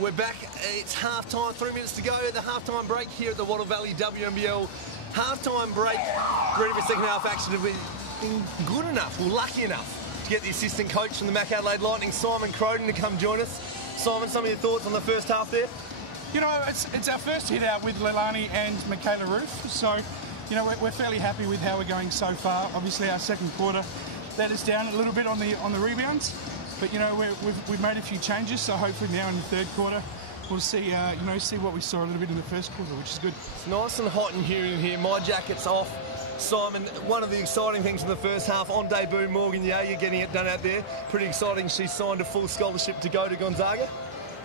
We're back. It's half-time, 3 minutes to go. The half-time break here at the Wattle Valley WNBL. Half-time break, ready for second half action. Have been good enough, well, lucky enough to get the assistant coach from the Mac Adelaide Lightning, Simon Croden, to come join us. Simon, some of your thoughts on the first half there? You know, it's our first hit out with Leilani and Michaela Roof, so you know, we're fairly happy with how we're going so far. Obviously, our second quarter let us down a little bit on the rebounds, but you know, we've made a few changes, so hopefully now in the third quarter we'll see you know, see what we saw a little bit in the first quarter, which is good. It's nice and hot and humid here. My jacket's off. Simon, one of the exciting things in the first half, on debut, Morgan Ye, you're getting it done out there. Pretty exciting. She signed a full scholarship to go to Gonzaga.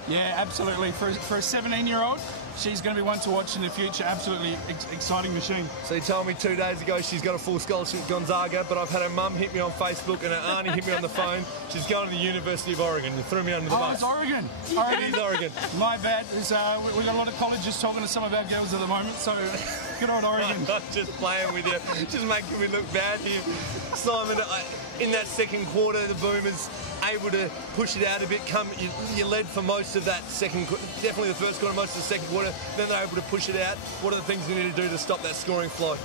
Yeah, absolutely. For a 17-year-old, she's going to be one to watch in the future. Absolutely exciting machine. So you told me 2 days ago she's got a full scholarship at Gonzaga, but I've had her mum hit me on Facebook and her auntie hit me on the phone. She's going to the University of Oregon. You threw me under the bus. Oh, it's Oregon. It is Oregon. My bad. We've got a lot of colleges talking to some of our girls at the moment, so good on Oregon. I'm just playing with you, just making me look bad here. Simon, in that second quarter, the Boomers able to push it out a bit. You led for most of that second, definitely the first quarter, most of the second quarter. Then they're able to push it out. What are the things we need to do to stop that scoring flow?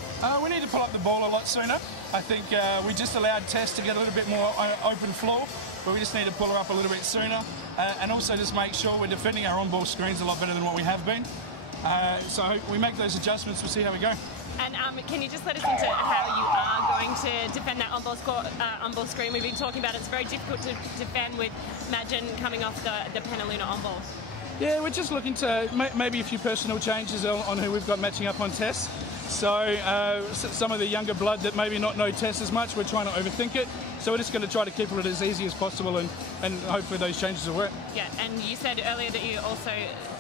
We need to pull up the ball a lot sooner. I think we just allowed Tess to get a little bit more open floor, but we just need to pull her up a little bit sooner, and also just make sure we're defending our on-ball screens a lot better than what we have been. So we make those adjustments. We'll see how we go. And can you just let us into how you are going to defend that on-ball screen? We've been talking about it's very difficult to defend with Magin coming off the Penaluna on-ball. Yeah, we're just looking to maybe a few personal changes on who we've got matching up on Tess. So some of the younger blood that maybe not know Tess as much, we're trying to overthink it. So we're just going to try to keep it as easy as possible, and hopefully those changes will work. Yeah, and you said earlier that you also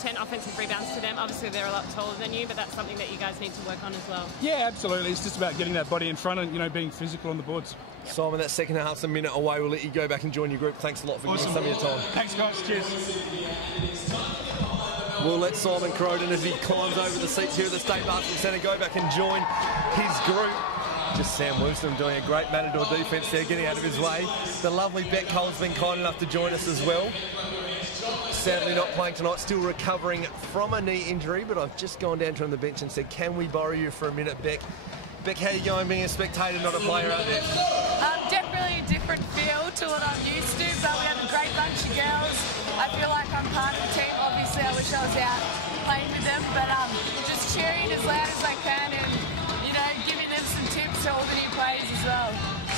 10 offensive rebounds to them. Obviously they're a lot taller than you, but that's something that you guys need to work on as well. Yeah, absolutely. It's just about getting that body in front and, you know, being physical on the boards. Yep. Simon, that second half's a minute away. We'll let you go back and join your group. Thanks a lot for giving us some of your time. Thanks, guys. Cheers. We'll let Simon Croden, as he climbs over the seats here at the State Basketball Centre, go back and join his group. Just Sam Wilson doing a great Matador defence there, getting out of his way. The lovely Beck Cole's been kind enough to join us as well. Sadly not playing tonight, still recovering from a knee injury, but I've just gone down to him on the bench and said, can we borrow you for a minute, Beck? Beck, how you going being a spectator, not a player out there? Definitely a different feel to what I'm used to, but we have a great bunch of girls. I feel like I'm part of the team. Obviously, I wish I was out playing with them, but just cheering as loud as I can and, you know, giving them some tips to all the new players as well.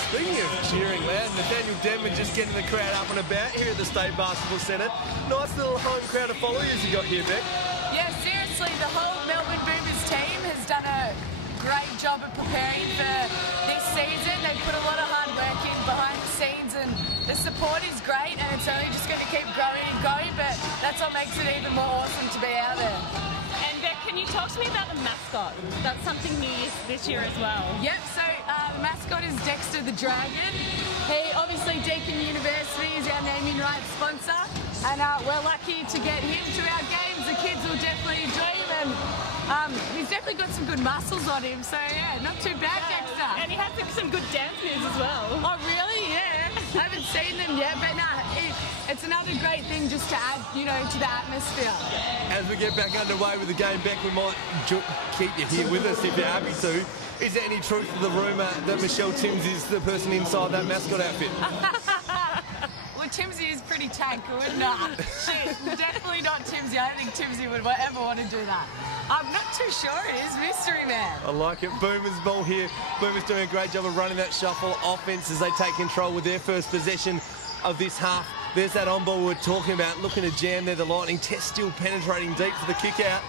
Speaking of cheering loud, Nathaniel Denman just getting the crowd up and about here at the State Basketball Centre. Nice little home crowd of followers you got here, Beck. Yeah, seriously, the whole Melbourne Boomers team has done a great job of preparing for this season. They put a lot of hard work in behind the scenes, and the support is great, and it's only just going to keep growing and going, but that's what makes it even more awesome to be out there. And Beck, can you talk to me about the mascot? That's something new this year as well. Yep, so the mascot is Dexter the Dragon. He, obviously, Deakin University is our naming rights sponsor, and we're lucky to get him to our games. The kids will definitely enjoy him, and he's definitely got some good muscles on him, so yeah, not too bad, Dexter. And he has some good dance moves as well. Oh, really? Yeah. I haven't seen them yet, but it's another great thing just to add, you know, to the atmosphere. As we get back underway with the game, Beck, we might keep you here with us if you're happy to. Is there any truth to the rumour that Michelle Timms is the person inside that mascot outfit? Well, Timsy is pretty tank, would not. Definitely not Timsy. I don't think Timsy would ever want to do that. I'm not too sure. It is mystery man. I like it. Boomers ball here. Boomers doing a great job of running that shuffle offense as they take control with their first possession of this half. There's that on ball we were talking about, looking to jam there. The Lightning. Tess still penetrating deep for the kick out.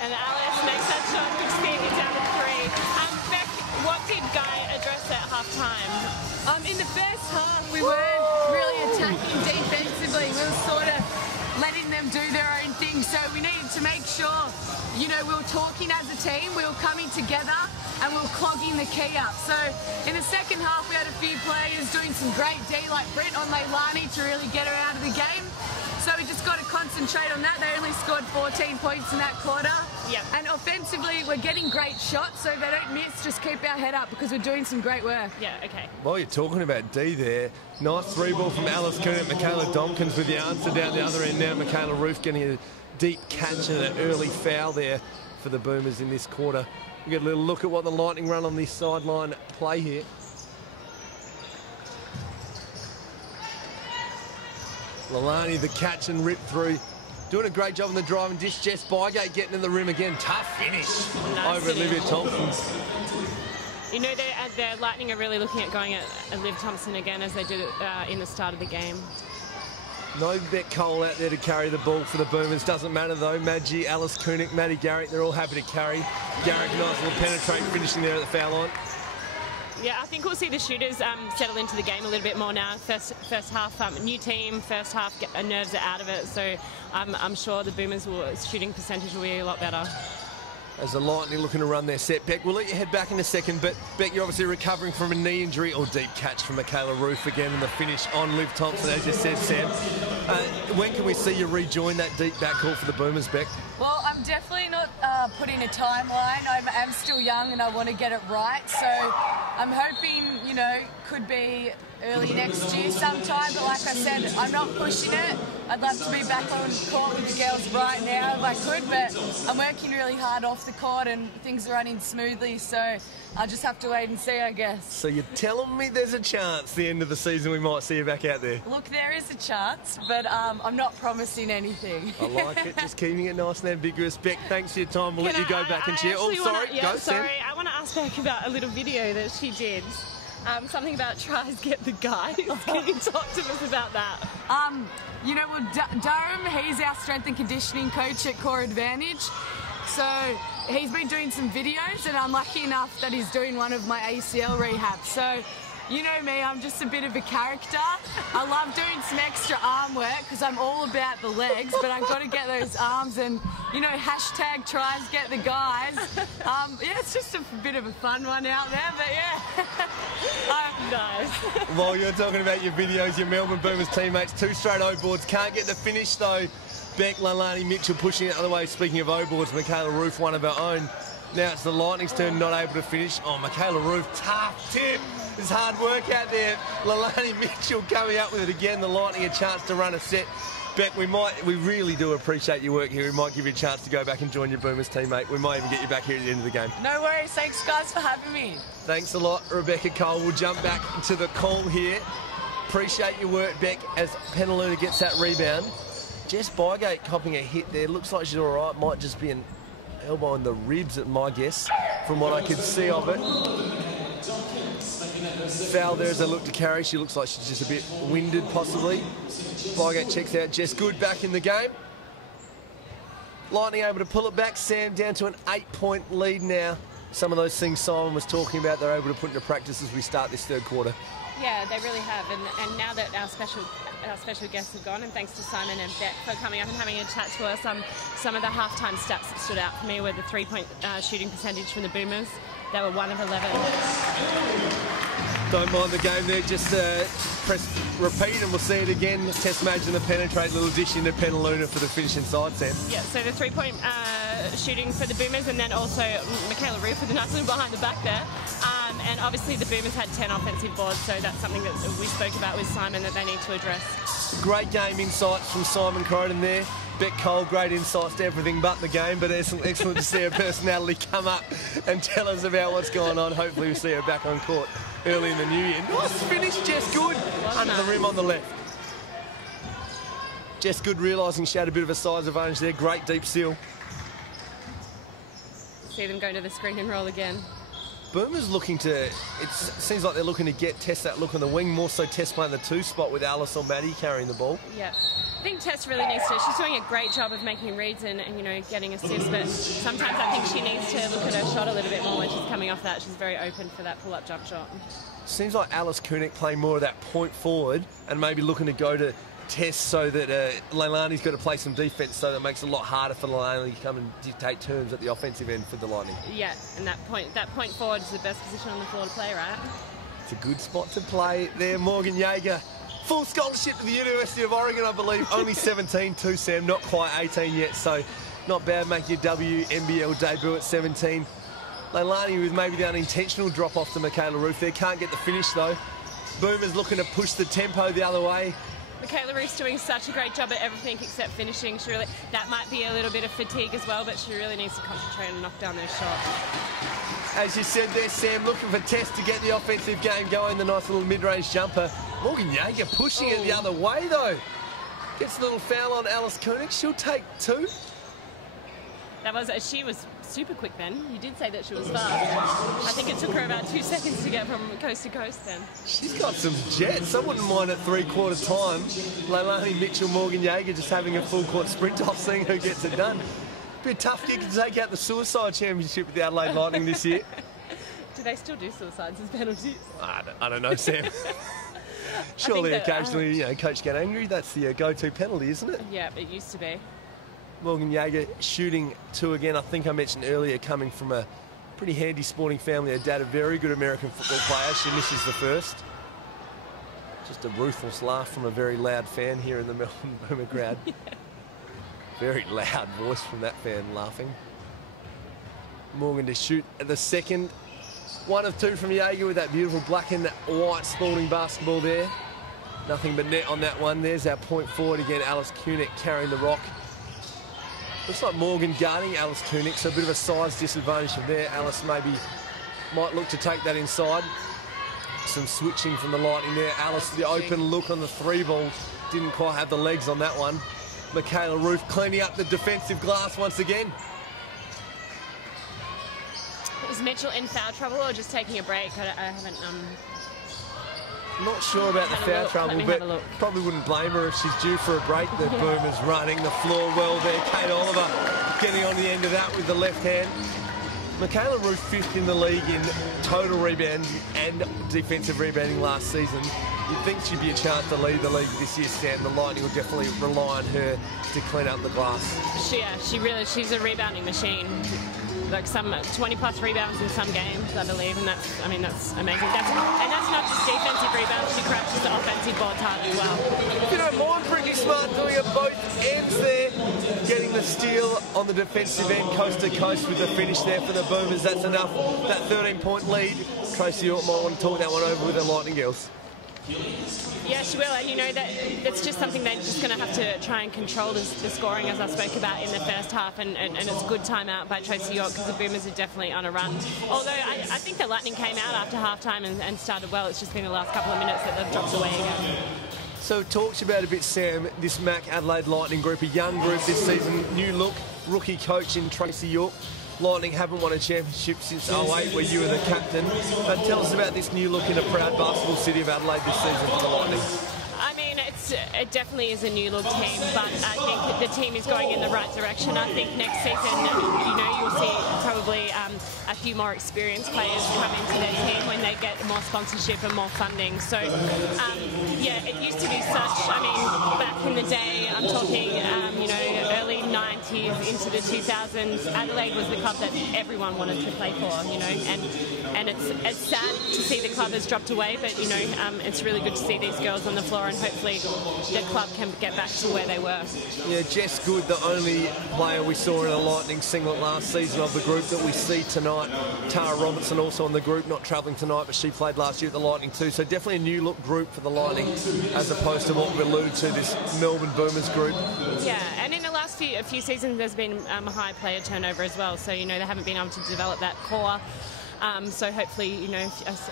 And Alice makes that shot, which speed it down to 3. Beck, what did Guy address at half time? In the first half, we weren't really attacking defensively. We were sort of letting them do their own thing. So we needed to make sure, you know, we were talking as a team, we were coming together, and we were clogging the key up. So in the second half, we had a few players doing some great D, like Britt on Leilani, to really get her out of the game. So we just got to concentrate on that. They only scored 14 points in that quarter. Yep. And offensively, we're getting great shots, so they don't miss. Just keep our head up because we're doing some great work. Yeah, okay. While you're talking about D there, nice three ball from Alice Coon and Michaela Domkins with the answer down the other end now. Michaela Roof getting a deep catch and an early foul there for the Boomers in this quarter. We get a little look at what the Lightning run on this sideline play here. Leilani the catch and rip through Doing a great job on the driving dish. Jess Bygate getting in the rim again. Tough finish Nice over finish. Olivia Thompson. You know, the Lightning are really looking at going at Liv Thompson again as they did in the start of the game. No Beck Cole out there to carry the ball for the Boomers. Doesn't matter though. Maggie, Alice Koenig, Maddie Garrick, they're all happy to carry. Garrick, nice little penetrate, finishing there at the foul line. Yeah, I think we'll see the shooters settle into the game a little bit more now. First half, new team, first half, nerves are out of it. So I'm sure the Boomers' shooting percentage will be a lot better. As the Lightning looking to run their set. Beck, we'll let you head back in a second, but Beck, you're obviously recovering from a knee injury, or deep catch from Michaela Roof again, and the finish on Liv Thompson, as you said, Sam. When can we see you rejoin that deep backcourt for the Boomers, Beck? Well, I'm definitely not putting a timeline. I'm still young and I want to get it right. So I'm hoping, you know, could be early next year sometime. But like I said, I'm not pushing it. I'd love to be back on court with the girls right now if I could. But I'm working really hard off the court and things are running smoothly. So I'll just have to wait and see, I guess. So you're telling me there's a chance the end of the season we might see you back out there? Look, there is a chance, but I'm not promising anything. I like it, just keeping it nice and ambiguous. Beck, thanks for your time. We'll let you go back and cheer. Oh, sorry, go, Sam. I want to ask Beck about a little video that she did. Something about tries get the guys. Can you talk to us about that? You know, well, Durham, he's our strength and conditioning coach at Core Advantage. So he's been doing some videos and I'm lucky enough that he's doing one of my ACL rehab. So, you know me, I'm just a bit of a character. I love doing some extra arm work because I'm all about the legs, but I've got to get those arms and, you know, hashtag tries get the guys. Yeah, it's just a bit of a fun one out there, but yeah. Nice. While you're talking about your videos, your Melbourne Boomers teammates, 2 straight O-boards. Can't get the finish though. Beck, Leilani Mitchell pushing it the other way. Speaking of O-boards, Michaela Roof, one of our own. Now it's the Lightning's turn, not able to finish. Oh, Michaela Roof, tough tip. There's hard work out there. Leilani Mitchell coming up with it again. The Lightning a chance to run a set. Beck, we really do appreciate your work here. We might give you a chance to go back and join your Boomers teammate. We might even get you back here at the end of the game. No worries. Thanks, guys, for having me. Thanks a lot, Rebecca Cole. We'll jump back to the call here. Appreciate your work, Beck, as Penaluna gets that rebound. Jess Bygate copping a hit there. Looks like she's all right. Might just be an elbow in the ribs, at my guess, from what I could see of it. Foul there as they look to carry. She looks like she's just a bit winded, possibly. Bygate checks out. Jess Good back in the game. Lightning able to pull it back. Sam down to an 8-point lead now. Some of those things Simon was talking about, they're able to put into practice as we start this third quarter. Yeah, they really have. And now that our special guests have gone, and thanks to Simon and Beck for coming up and having a chat to us, some of the halftime stats that stood out for me were the 3-point shooting percentage from the Boomers. They were 1 of 11. Don't mind the game there, just press repeat and we'll see it again. Test match and the penetrate, little dish into Penaluna for the finish inside, Sam. Yeah, so the 3-point shooting for the Boomers, and then also Michaela Roof with a nice little behind the back there. And obviously the Boomers had 10 offensive boards, so that's something that we spoke about with Simon that they need to address. Great game insights from Simon Croden there. Beck Cole, great insights to everything but the game, but it's excellent to see her personality come up and tell us about what's going on. Hopefully we'll see her back on court early in the new year. Nice finish, Jess Good, under the rim on the left. Jess Good realising she had a bit of a size advantage there. Great deep seal. See them go to the screen and roll again. Boomers looking to, it seems like they're looking to test that look on the wing, more so Tess playing the 2 spot with Alice or Maddie carrying the ball. Yeah. I think Tess really needs to, she's doing a great job of making reads and you know, getting assists, but sometimes I think she needs to look at her shot a little bit more when she's coming off that. She's very open for that pull-up jump shot. Seems like Alice Koenig playing more of that point forward and maybe looking to go to Tess so that Leilani's got to play some defence, so that it makes it a lot harder for Leilani to come and dictate terms at the offensive end for the Lightning. Yeah, and that point forward is the best position on the floor to play, right? It's a good spot to play there. Morgan Yeager, full scholarship to the University of Oregon, I believe. Only 17 too, Sam, not quite 18 yet, so not bad making your WNBL debut at 17. Leilani with maybe the unintentional drop-off to Michaela Roof there. Can't get the finish, though. Boomers looking to push the tempo the other way. Michaela Roof's doing such a great job at everything except finishing. She really, that might be a little bit of fatigue as well, but she really needs to concentrate and knock down those shots. As you said there, Sam, looking for Tess to get the offensive game going, the nice little mid-range jumper. Morgan Yeager pushing it the other way, though. Gets a little foul on Alice Koenig. She'll take 2. She was super quick then. You did say that she was fast. I think it took her about 2 seconds to get from coast to coast then. She's got some jets. I wouldn't mind at 3/4 time. Leilani Mitchell, Morgan Jaeger just having a full court sprint off, seeing who gets it done. Be a tough gig to take out the suicide championship with the Adelaide Lightning this year. Do they still do suicides as penalties? I don't know, Sam. Surely occasionally, you know, coach get angry. That's the go-to penalty, isn't it? Yeah, it used to be. Morgan Jaeger shooting 2 again. I think I mentioned earlier, coming from a pretty handy sporting family. Her dad, a very good American football player. She misses the first. Just a ruthless laugh from a very loud fan here in the Melbourne Boomer crowd. Yeah. Very loud voice from that fan laughing. Morgan to shoot at the second. 1 of 2 from Jaeger with that beautiful black and white Spalding basketball there. Nothing but net on that one. There's our point forward again. Alice Koenig carrying the rock. Looks like Morgan guarding Alice Koenig, so a bit of a size disadvantage from there. Alice maybe might look to take that inside. Some switching from the Lightning there. Alice, the open look on the 3 ball. Didn't quite have the legs on that one. Michaela Roof cleaning up the defensive glass once again. Was Mitchell in foul trouble or just taking a break? I haven't... Not sure about the foul trouble, but probably wouldn't blame her if she's due for a break. The Boomers running the floor well there. Kate Oliver getting on the end of that with the left hand. Michaela Roof 5th in the league in total rebounds and defensive rebounding last season. You'd think she'd be a chance to lead the league this year, Stan. The Lightning will definitely rely on her to clean up the glass. She's a rebounding machine. Like some 20+ rebounds in some games, I believe, and that's amazing. That's not just defensive rebounds. She crashes the offensive ball hard as well. If you don't mind, pretty smart doing it both ends there. Getting the steal on the defensive end, coast to coast with the finish there for the Boomers. That's enough. That 13-point lead. Tracy York might want to talk that one over with the Lightning girls. Yeah, she will, and you know that it's just something they're just going to have to try and control the scoring, as I spoke about in the first half, and it's a good timeout by Tracy York because the Boomers are definitely on a run. Although I think the Lightning came out after half-time and started well. It's just been the last couple of minutes that they've dropped away again. So talk to you about a bit, Sam, this Mac Adelaide Lightning group, a young group this season, new look, rookie coach in Tracy York. Lightning haven't won a championship since 08, where you were the captain. But tell us about this new look in a proud basketball city of Adelaide this season for the Lightning. I mean, it definitely is a new look team, but I think the team is going in the right direction. I think next season, you'll see probably a few more experienced players come into their team when they get more sponsorship and more funding. So, yeah, it used to be such, back in the day, I'm talking, early 90s into the 2000s, Adelaide was the club that everyone wanted to play for, and it's sad to see the club has dropped away, but, it's really good to see these girls on the floor, and hopefully the club can get back to where they were. Yeah, Jess Good, the only player we saw in a Lightning singlet last season of the group that we see tonight. Tara Robertson also in the group, not travelling tonight, but she played last year at the Lightning too. So definitely a new look group for the Lightning, as opposed to what we alluded to, this Melbourne Boomers group. Yeah, and in the last few seasons there's been a high player turnover as well. So, they haven't been able to develop that core. So hopefully,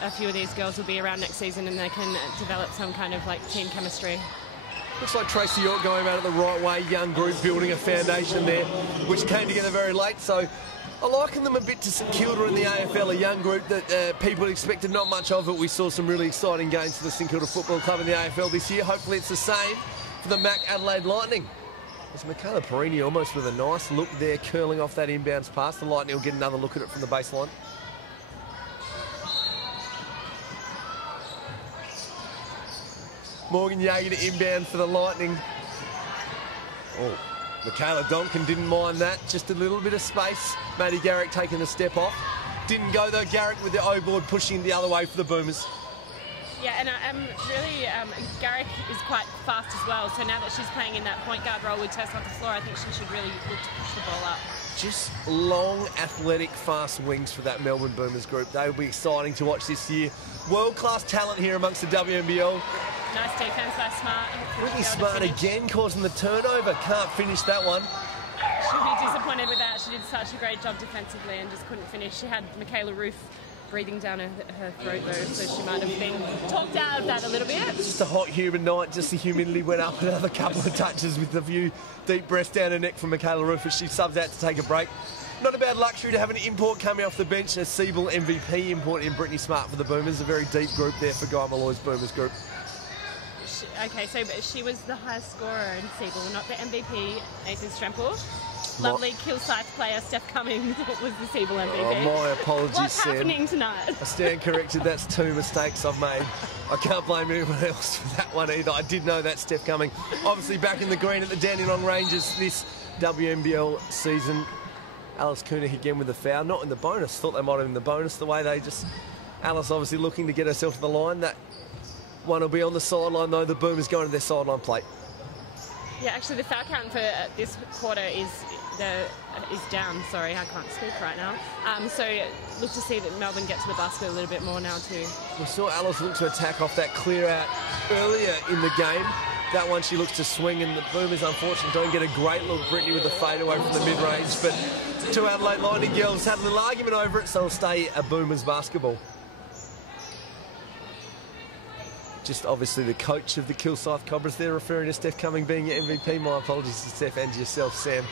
a few of these girls will be around next season and they can develop some kind of team chemistry. Looks like Tracy York going about it the right way. Young group building a foundation there, which came together very late. So I liken them a bit to St Kilda in the AFL, a young group that people expected not much of it. We saw some really exciting games for the St Kilda Football Club in the AFL this year. Hopefully it's the same for the Mac Adelaide Lightning. There's Michaela Perini almost with a nice look there, curling off that inbounds pass. The Lightning will get another look at it from the baseline. Morgan Jaeger to inbound for the Lightning. Oh, Michaela Donkin didn't mind that. Just a little bit of space. Maddie Garrick taking the step off. Didn't go though. Garrick with the O-board pushing the other way for the Boomers. Yeah, and Garrick is quite fast as well. So now that she's playing in that point guard role with Tess off the floor, I think she should really look to push the ball up. Just long, athletic, fast wings for that Melbourne Boomers group. They will be exciting to watch this year. World-class talent here amongst the WNBL. Nice defense by Smart. Really Smart again, causing the turnover. Can't finish that one. She'll be disappointed with that. She did such a great job defensively and just couldn't finish. She had Michaela Roof breathing down her throat though, so she might have been talked out of that a little bit. Just a hot, humid night. Just the humidity went up another couple of touches with a few deep breaths down her neck from Michaela Roof as she subs out to take a break. Not a bad luxury to have an import coming off the bench, a Siebel MVP import in Brittany Smart for the Boomers. A very deep group there for Guy Malloy's Boomers group. Okay, so she was the highest scorer in Siebel, not the MVP, Nathan Strempel. Lovely Kilsyth player, Steph Cummings, was the Siebel MVP. Oh, my apologies, What's Sam. happening tonight? I stand corrected. That's 2 mistakes I've made. I can't blame anyone else for that one either. I did know that Steph Cummings. Obviously back in the green at the Dandenong Rangers this WNBL season. Alice Koenig again with the foul. Not in the bonus. Thought they might have been the bonus. The way they just... Alice obviously looking to get herself to the line. That one will be on the sideline though. The Boomers going to their sideline plate. Yeah, actually the foul count for this quarter is down. Sorry, I can't speak right now. So look to see that Melbourne get to the basket a little bit more now too. We saw Alice look to attack off that clear out earlier in the game. That one she looks to swing, and the Boomers unfortunately don't get a great look. Brittany with the fade away from the mid-range, but two Adelaide Lightning girls had a little argument over it, so it'll stay a Boomers basketball. Just obviously the coach of the Kilsyth Cobras there referring to Steph Cummings being your MVP. My apologies to Steph and to yourself, Sam.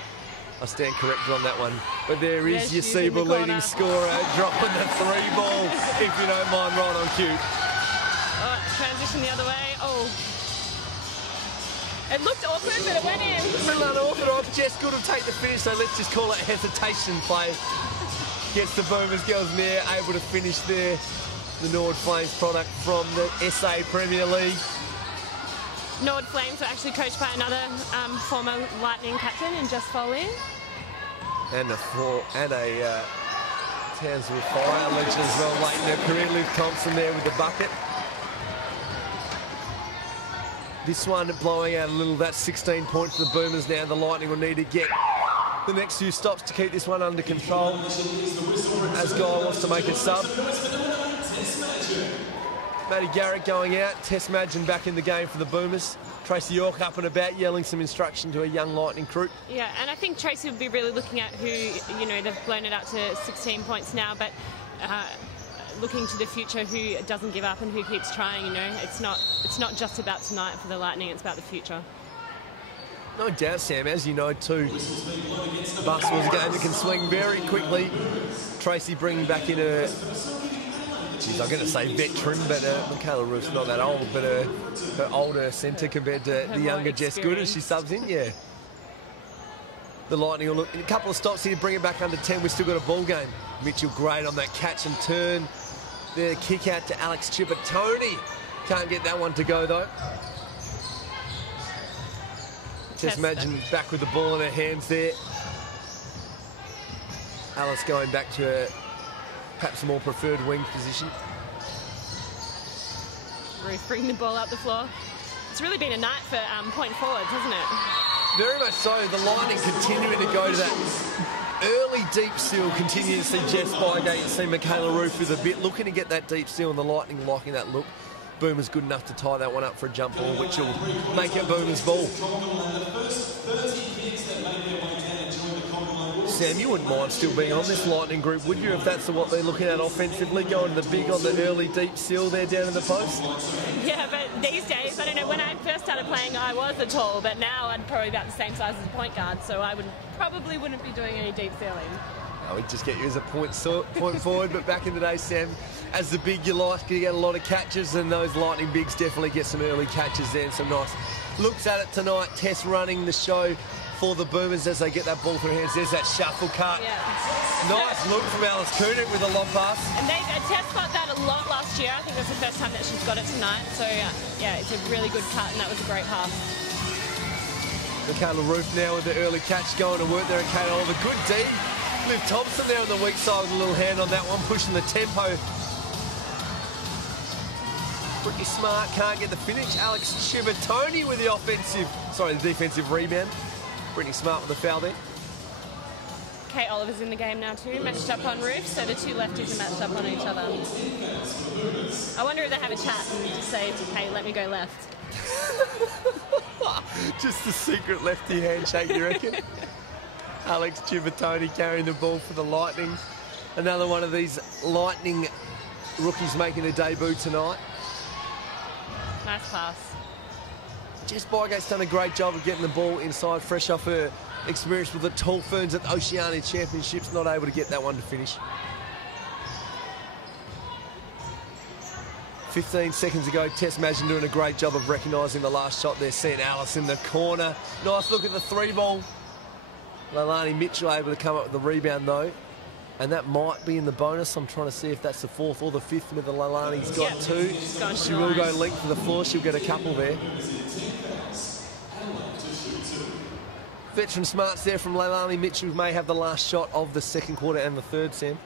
I stand corrected on that one. But there is your Siebel leading scorer dropping the 3 ball, if you don't mind, right on cue. Oh, transition the other way. Oh. It looked awkward, but it went in. A little unorthodox. Jess Good will take the finish, so let's just call it hesitation play. Gets the Boomers girls there, able to finish there. The Nord Flames product from the SA Premier League. Nord Flames are actually coached by another former Lightning captain in Jess Foley. And a Townsville Fire legend as well late in her career. Luke Thompson there with the bucket. This one blowing out a little. That's 16 points for the Boomers now. The Lightning will need to get the next few stops to keep this one under control as Guy wants to make it sub. Maddie Garrett going out. Tess Madgen back in the game for the Boomers. Tracy York up and about yelling some instruction to a young Lightning crew. Yeah, and I think Tracy would be really looking at who, you know, they've blown it up to 16 points now, but looking to the future, who doesn't give up and who keeps trying, you know. It's not just about tonight for the Lightning, it's about the future. No doubt, Sam, as you know too, basketball's a game that can swing very quickly. Tracy bringing back in her, geez, I'm going to say veteran, but Michaela Roof's not that old, but her older centre compared to the younger Jess Good as she subs in, yeah. The Lightning will look in a couple of stops here, bring it back under 10. We've still got a ball game. Mitchell great on that catch and turn. The kick out to Alex Cipollone. Can't get that one to go though. Just imagine back with the ball in her hands there. Alice going back to her perhaps a more preferred wing position. Ruth bringing the ball up the floor. It's really been a night for point forwards, hasn't it? Very much so. The Lightning continuing to go to that early deep steal. Continue to see Jess Spygate and see Michaela Roof with a bit. Looking to get that deep steal, and the Lightning liking that look. Boomer's good enough to tie that one up for a jump ball, which will make it Boomer's ball. Sam, you wouldn't mind still being on this Lightning group, would you, if that's what they're looking at offensively, going to the big on the early deep seal there down in the post? Yeah, but these days, I don't know, when I first started playing, I was a tall, but now I'm probably about the same size as a point guard, so I probably wouldn't be doing any deep sealing. No, we'd just get you as a point forward, but back in the day, Sam, as the big you like, you get a lot of catches, and those Lightning bigs definitely get some early catches there and some nice looks at it tonight. Tess running the show for the Boomers as they get that ball through hands. There's that shuffle cut. Yeah. Nice look from Alice Koenig with a long pass. And Tess got that a lot last year. I think that's the first time that she's got it tonight. So, yeah, it's a really good cut, and that was a great pass. Michaela Roof now with the early catch going to work there in Kate Oliver. Good D. Liv Thompson there on the weak side with a little hand on that one, pushing the tempo. Pretty smart, can't get the finish. Alex Cipollone with the defensive rebound. Pretty smart with the foul there. Kate Oliver's in the game now too, matched up on Roof, so the two lefties are matched up on each other. I wonder if they have a chat and just say to Kate, let me go left. Just the secret lefty handshake, you reckon? Alex Cipollone carrying the ball for the Lightning. Another one of these Lightning rookies making a debut tonight. Nice pass. Jess Bygate's done a great job of getting the ball inside, fresh off her experience with the Tall Ferns at the Oceania Championships, not able to get that one to finish. 15 seconds ago, Tess Madgen doing a great job of recognising the last shot there, seeing Alice in the corner. Nice look at the 3-ball. Leilani Mitchell able to come up with the rebound though, and that might be in the bonus. I'm trying to see if that's the 4th or the 5th, whether Leilani's got 2. She will go length to the floor, she'll get a couple there. Veteran smarts there from Leilani Mitchell, may have the last shot of the second quarter and the third, Sam.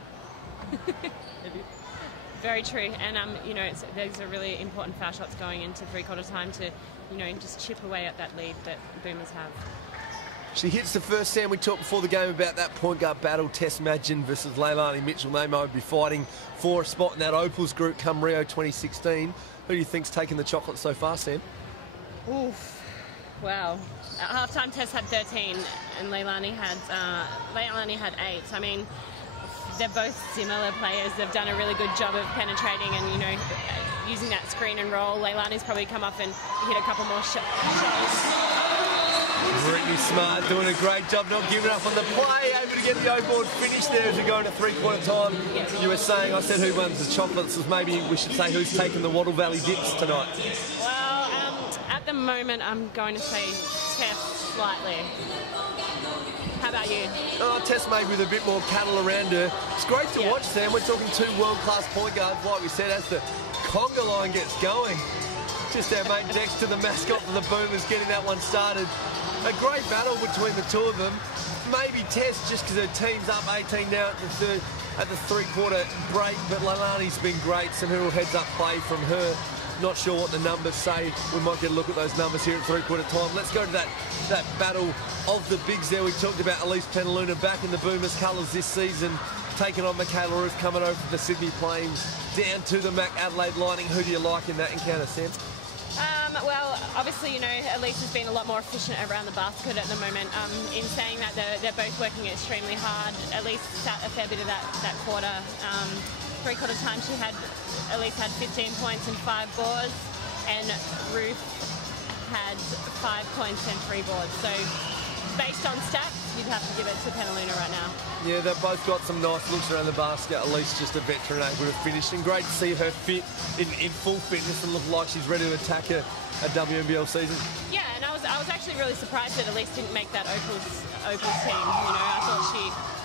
Very true, and you know, those are really important foul shots going into three-quarter time to, you know, just chip away at that lead that Boomers have. She hits the first, Sam. We talked before the game about that point guard battle, Tess Madgen versus Leilani Mitchell. They might be fighting for a spot in that Opals group come Rio 2016. Who do you think's taken the chocolate so far, Sam? Oof. Wow. At halftime, Tess had 13, and Leilani had 8. I mean, they're both similar players. They've done a really good job of penetrating and, you know, using that screen and roll. Leilani's probably come up and hit a couple more shots. Brittany Smart doing a great job, not giving up on the play, able to get the O-board finish there as we go into three-quarter time. Yes. You were saying, I said who wins the chocolates, so maybe we should say who's taking the Wattle Valley Dips tonight. Well, at the moment, I'm going to say Tess slightly. How about you? Oh, Tess maybe with a bit more cattle around her. It's great to watch, Sam. We're talking 2 world-class point guards, like we said, as the conga line gets going. Just our mate Dexter, the mascot for the Boomers, getting that one started. A great battle between the two of them. Maybe Tess, just because her team's up 18 now at the three-quarter break, but Leilani's been great. Some little heads-up play from her. Not sure what the numbers say. We might get a look at those numbers here at three-quarter time. Let's go to that battle of the bigs there. We talked about Elise Penaluna back in the Boomers colours this season, taking on Michaela Roof, coming over from the Sydney Plains down to the Mac Adelaide Lightning. Who do you like in that encounter, Sam? Well, obviously, you know, Elise has been a lot more efficient around the basket at the moment. In saying that, they're both working extremely hard. Elise sat a fair bit of that quarter. Three-quarter time, Elise had 15 points and 5 boards, and Ruth had 5 points and 3 boards. So, based on stats, you'd have to give it to Penaluna right now. Yeah, they've both got some nice looks around the basket. Elise just a veteran able to finish, and great to see her fit in full fitness and look like she's ready to attack a WNBL season. Yeah, and I was actually really surprised that Elise didn't make that Opals team. You know, I thought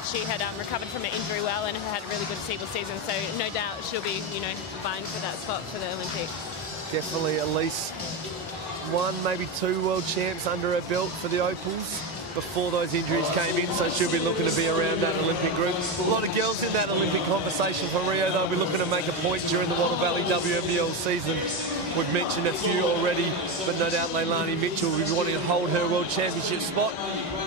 she had recovered from an injury well and had a really good SEABL season, so no doubt she'll be, you know, vying for that spot for the Olympics. Definitely. Elise, 1, maybe 2 world champs under her belt for the Opals before those injuries came in, so she'll be looking to be around that Olympic group. A lot of girls in that Olympic conversation for Rio. They'll be looking to make a point during the Wattle Valley WNBL season. We've mentioned a few already, but no doubt Leilani Mitchell will be wanting to hold her World Championship spot.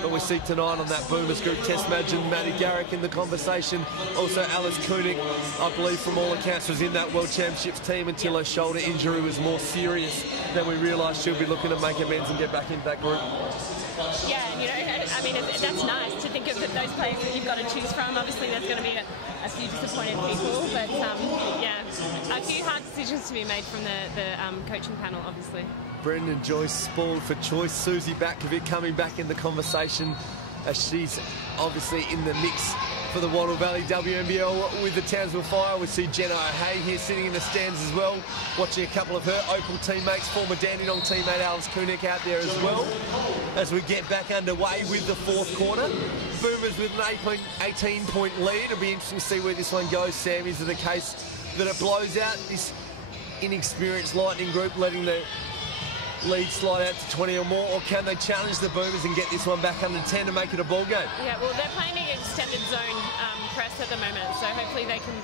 But we see tonight on that Boomers group, Tess Madgen, Maddie Garrick in the conversation. Also Alice Koenig, I believe from all accounts, was in that World Championships team until her shoulder injury was more serious than we realised. She'll be looking to make amends and get back into that group. Yeah, and you know, I mean, that's nice to think of those players that you've got to choose from. Obviously, there's going to be a few disappointed people, but yeah, a few hard decisions to be made from the coaching panel, obviously. Brendan Joyce spoiled for choice. Susie Batkovic coming back in the conversation as she's obviously in the mix for the Wattle Valley WNBL with the Townsville Fire. We see Jenna O'Hay here sitting in the stands as well, watching a couple of her Opal teammates, former Dandenong teammate Alice Koenig out there as well. As we get back underway with the fourth quarter, Boomers with an 18-point lead. It'll be interesting to see where this one goes, Sam. Is it the case that it blows out this inexperienced Lightning group, letting the lead slide out to 20 or more, or can they challenge the Boomers and get this one back under 10 to make it a ball game? Yeah, well, they're playing an extended zone press at the moment, so hopefully they can,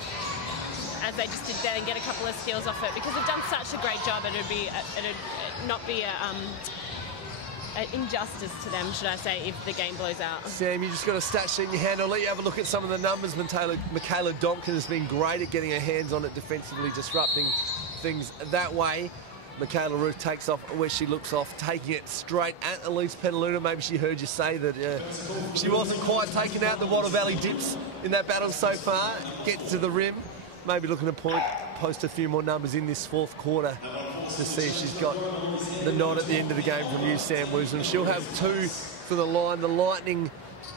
as they just did there, get a couple of steals off it, because they've done such a great job. It'd not be an injustice to them, should I say, if the game blows out. Sam, you just got a stat sheet in your hand. I'll let you have a look at some of the numbers. Michaela Dompkin has been great at getting her hands on it defensively, disrupting things that way. Michaela Ruth takes off where she looks off, taking it straight at Elise Penaluna. Maybe she heard you say that she wasn't quite taking out the Wattle Valley Dips in that battle so far. Gets to the rim, maybe looking to post a few more numbers in this fourth quarter to see if she's got the nod at the end of the game from you, Sam Woosnam. She'll have 2 for the line. The Lightning,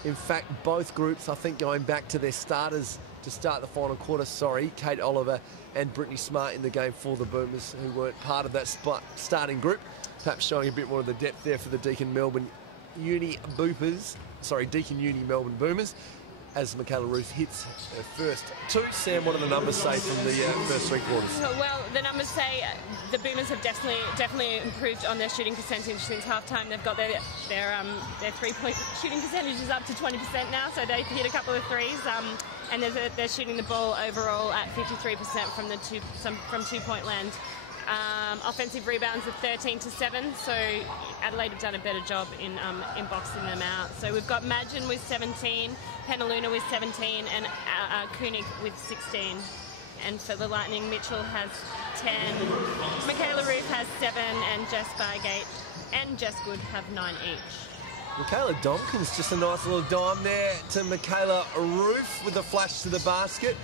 in fact, both groups, I think, going back to their starters to start the final quarter. Sorry, Kate Oliver and Brittany Smart in the game for the Boomers, who weren't part of that starting group. Perhaps showing a bit more of the depth there for the Deakin Uni Melbourne Boomers. As Michaela Ruth hits her first 2. Sam, what do the numbers say from the first 3 quarters? Well, the numbers say the Boomers have definitely improved on their shooting percentage since halftime. They've got their 3-point shooting percentage is up to 20% now, so they've hit a couple of threes, and they're shooting the ball overall at 53% from 2-point land. Offensive rebounds are 13-7, so Adelaide have done a better job in boxing them out. So we've got Madgen with 17, Penaluna with 17, and Koenig with 16. And for the Lightning, Mitchell has 10, Michaela Ruth has 7, and Jess Bargate and Jess Good have 9 each. Michaela Domkins, just a nice little dime there to Michaela Ruth with a flash to the basket.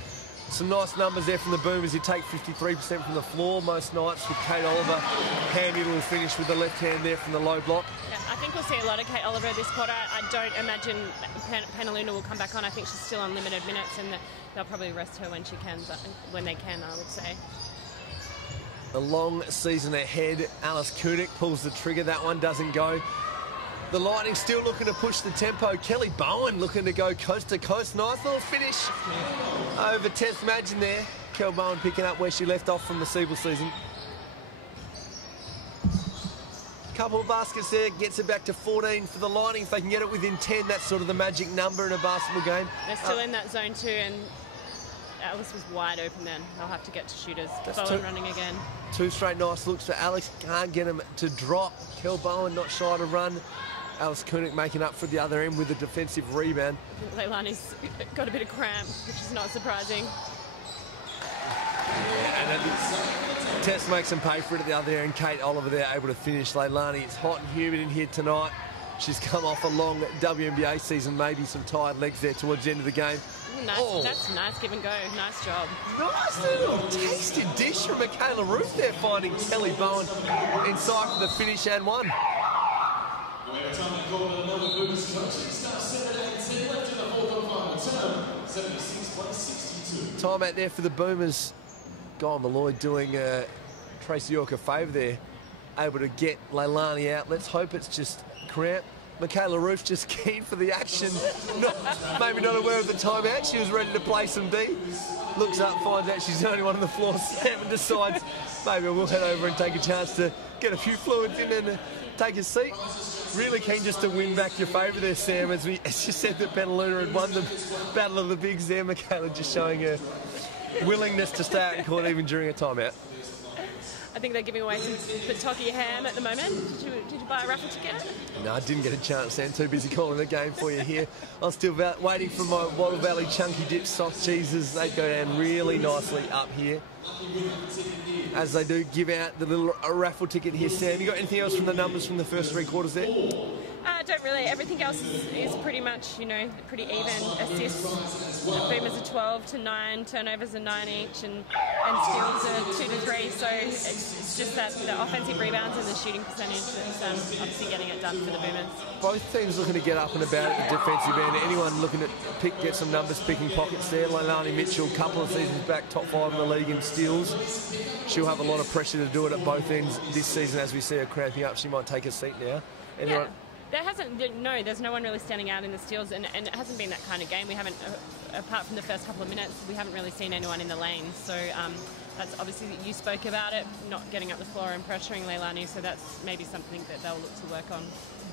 Some nice numbers there from the Boomers. You take 53% from the floor most nights, with Kate Oliver handy little finish with the left hand there from the low block. Yeah, I think we'll see a lot of Kate Oliver this quarter. I don't imagine Penaluna will come back on. I think she's still on limited minutes, and they'll probably rest her when they can, I would say. A long season ahead. Alice Koenig pulls the trigger. That one doesn't go. The Lightning still looking to push the tempo. Kelly Bowen looking to go coast to coast. Nice little finish over Tess Madgen there. Kelly Bowen picking up where she left off from the Siebel season. Couple of baskets there, gets it back to 14 for the Lightning. If they can get it within 10, that's sort of the magic number in a basketball game. They're still in that zone 2, and Alice was wide open then. They'll have to get to shooters. Bowen running again. 2 straight nice looks for Alex. Can't get him to drop. Kel Bowen not shy to run. Alice Koenig making up for the other end with a defensive rebound. Leilani's got a bit of cramp, which is not surprising. Yeah, and Tess makes them pay for it at the other end. Kate Oliver there able to finish. Leilani, it's hot and humid in here tonight. She's come off a long WNBA season, maybe some tired legs there towards the end of the game. Nice, oh. That's nice give and go. Nice job. Nice little tasty dish from Michaela Ruth there, finding Kelly Bowen inside for the finish and one. Time out there for the Boomers. Guy Malloy doing Tracy York a favour there. Able to get Leilani out. Let's hope it's just cramp. Michaela Ruth just keen for the action. Maybe not aware of the timeout. She was ready to play some D. Looks up, finds out she's the only one on the floor. Sam decides maybe we'll head over and take a chance to get a few fluids in and take a seat. Really keen just to win back your favour there, Sam. As you said that Penaluna had won the Battle of the Bigs there. Michaela just showing her willingness to stay out in court even during a timeout. I think they're giving away some Pataki ham at the moment. Did you buy a raffle ticket? No, I didn't get a chance, Sam. Too busy calling the game for you here. I'm still waiting for my Wattle Valley Chunky Dip soft cheeses. They go down really nicely up here. As they do give out the little raffle ticket here, Sam. You got anything else from the numbers from the first 3 quarters there? I don't really. Everything else is pretty much, pretty even. Assists, Boomers are 12 to 9, turnovers are 9 each, and steals are 2 to 3. So it's just that the offensive rebounds and the shooting percentage that's obviously getting it done for the Boomers. Both teams looking to get up and about at the defensive end. Anyone looking to get some numbers, picking pockets there. Leilani Mitchell, couple of seasons back, top 5 in the league in steals. She'll have a lot of pressure to do it at both ends this season. As we see her cramping up, she might take a seat now. Anyone? Yeah. There's no one really standing out in the steals, and it hasn't been that kind of game. We haven't, apart from the first couple of minutes, we haven't really seen anyone in the lane. So that's obviously, you spoke about it, not getting up the floor and pressuring Leilani, so that's maybe something that they'll look to work on.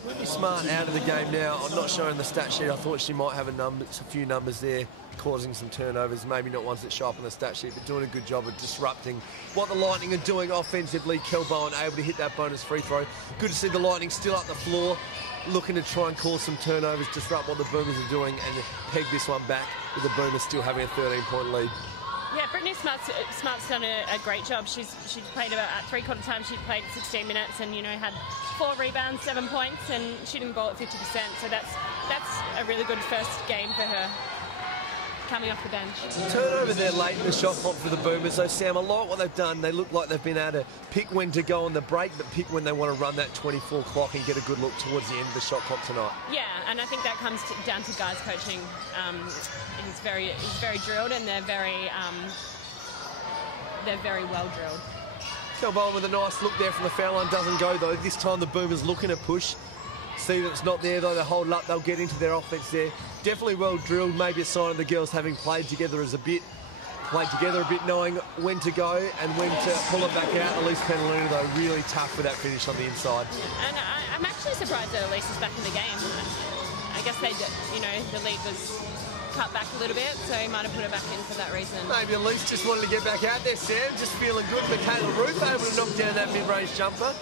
Pretty smart out of the game now. I'm not showing the stat sheet. I thought she might have a few numbers there, causing some turnovers, maybe not ones that show up on the stat sheet, but doing a good job of disrupting what the Lightning are doing offensively. Kel Bowen able to hit that bonus free throw. Good to see the Lightning still up the floor, looking to try and cause some turnovers, disrupt what the Boomers are doing, and peg this one back with the Boomers still having a 13-point lead. Yeah, Brittany Smart's done a great job. She's played about at three-quarter time. She played 16 minutes and had 4 rebounds, 7 points, and shooting the ball at 50%. So that's a really good first game for her coming off the bench. Turnover there late in the shot clock for the Boomers. So Sam, I like what they've done. They look like they've been able to pick when to go on the break, but pick when they want to run that 24 clock and get a good look towards the end of the shot clock tonight. Yeah, and I think that comes down to guys coaching. He's very drilled, and they're very well drilled. Melbourne with a nice look there from the foul line, doesn't go though. This time the Boomers looking to push. See that it's not there though, they hold up, they'll get into their offense there. Definitely well drilled, maybe a sign of the girls having played together a bit, knowing when to go and when to pull it back out. Elise Penaluna though, really tough with that finish on the inside. And I'm actually surprised that Elise is back in the game. I guess the lead was cut back a little bit, so he might have put her back in for that reason. Maybe Elise just wanted to get back out there, Sam, just feeling good. Michaela Ruth able to knock down that mid-range jumper.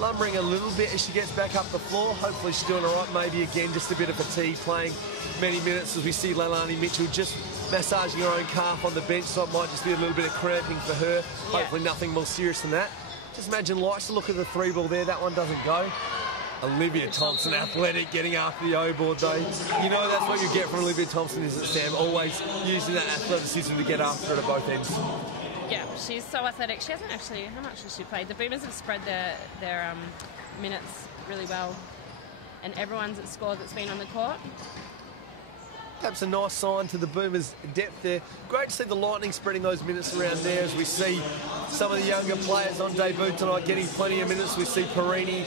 Lumbering a little bit as she gets back up the floor. Hopefully she's doing all right. Maybe again just a bit of fatigue, playing many minutes as we see Leilani Mitchell just massaging her own calf on the bench, so it might just be a little bit of cramping for her. Yeah. Hopefully nothing more serious than that. Just imagine likes to look at the 3 ball there. That one doesn't go. Olivia Thompson, athletic, getting after the O-board though. You know that's what you get from Olivia Thompson, isn't it, Sam? Always using that athleticism to get after it at both ends. Yeah, she's so athletic. She hasn't actually... How much has she played? The Boomers have spread their minutes really well, and everyone's scored that's been on the court. Perhaps a nice sign to the Boomers' depth there. Great to see the Lightning spreading those minutes around there as we see some of the younger players on debut tonight getting plenty of minutes. We see Perini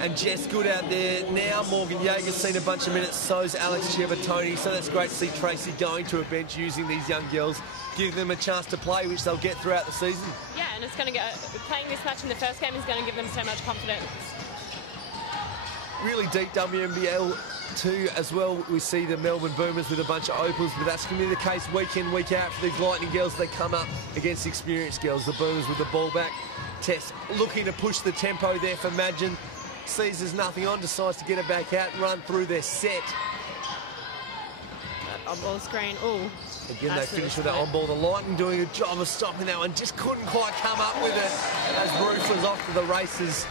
and Jess Good out there now. Morgan Yeager's seen a bunch of minutes, so's Alex Chiavatoni. So that's great to see Tracy going to a bench using these young girls, giving them a chance to play, which they'll get throughout the season. Yeah, and it's going to playing this match in the first game is going to give them so much confidence. Really deep WNBL too as well. We see the Melbourne Boomers with a bunch of opals, but that's going to be the case week in, week out for these Lightning girls. They come up against experienced girls. The Boomers with the ball back. Tess looking to push the tempo there for Madgen. Sees there's nothing on, decides to get it back out and run through their set. On-ball screen, ooh. Again, they finish with that on-ball. The Lightning doing a job of stopping that one. Just couldn't quite come up with it as Ruth was off to the races.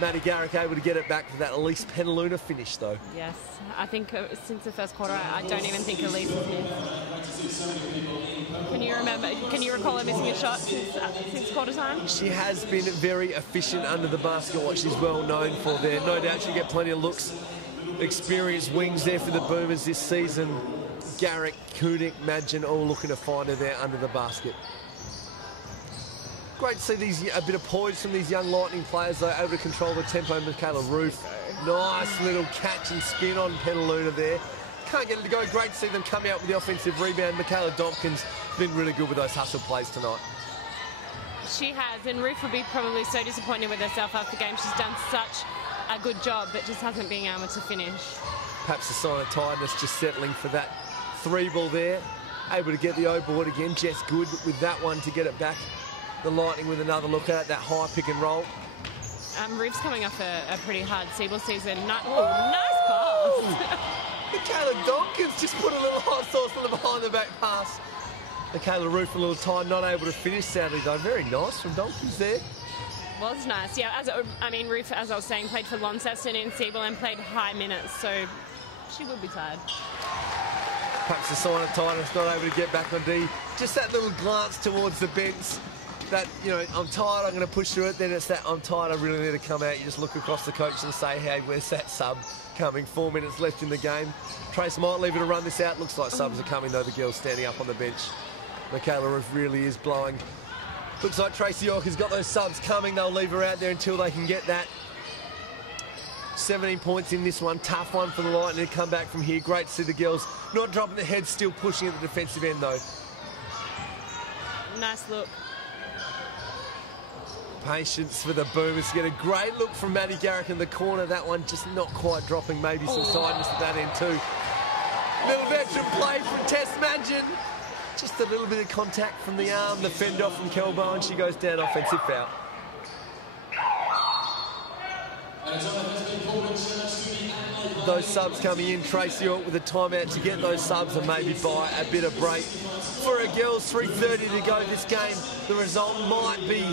Maddie Garrick able to get it back for that Elise Penaluna finish, though. Yes, I think since the first quarter, I don't even think Elise has missed. Can you recall her missing a shot since quarter time? She has been very efficient under the basket, what she's well known for there. No doubt she'll get plenty of looks. Experienced wings there for the Boomers this season. Garrick, Kudik, Madgen all looking to find her there under the basket. Great to see a bit of poise from these young Lightning players, though, able to control the tempo. Michaela Ruth, nice little catch and spin on Penaluna there. Can't get it to go. Great to see them come out with the offensive rebound. Michaela Dompkins been really good with those hustle plays tonight. She has, and Ruth will be probably so disappointed with herself after the game. She's done such a good job, but just hasn't been able to finish. Perhaps a sign of tiredness, just settling for that 3 ball there. Able to get the O-board again. Jess Good with that one to get it back. The Lightning with another look at that high pick and roll. Ruth's coming off a pretty hard Seabold season. Nice pass. Michaela Dompkins just put a little hot sauce on the behind the back pass. Michaela Ruth a little time, not able to finish sadly though. Very nice from Dompkins there. Was nice, yeah. Ruth, as I was saying, played for Launceston in Seabold and played high minutes, so she would be tired. Perhaps a sign of tiredness, not able to get back on D. Just that little glance towards the bench. That, I'm tired, I'm going to push through it. Then it's that, I'm tired, I really need to come out. You just look across the coach and say, hey, where's that sub coming? 4 minutes left in the game. Trace might leave her to run this out. Looks like subs are coming, though. The girl's standing up on the bench. Michaela Ruth really is blowing. Looks like Tracy York has got those subs coming. They'll leave her out there until they can get that. 17 points in this one. Tough one for the Lightning to come back from here. Great to see the girls not dropping their heads, still pushing at the defensive end, though. Nice look. Patience for the Boomers. Get a great look from Maddie Garrick in the corner. That one just not quite dropping. Maybe some tiredness at that end too. Little veteran play from Tess Madgen. Just a little bit of contact from the arm. The fend off from Kelbo, and she goes down. Offensive foul. those subs coming in. Tracy York with a timeout to get those subs and maybe buy a bit of break. For our girls, 3:30 to go this game. The result might be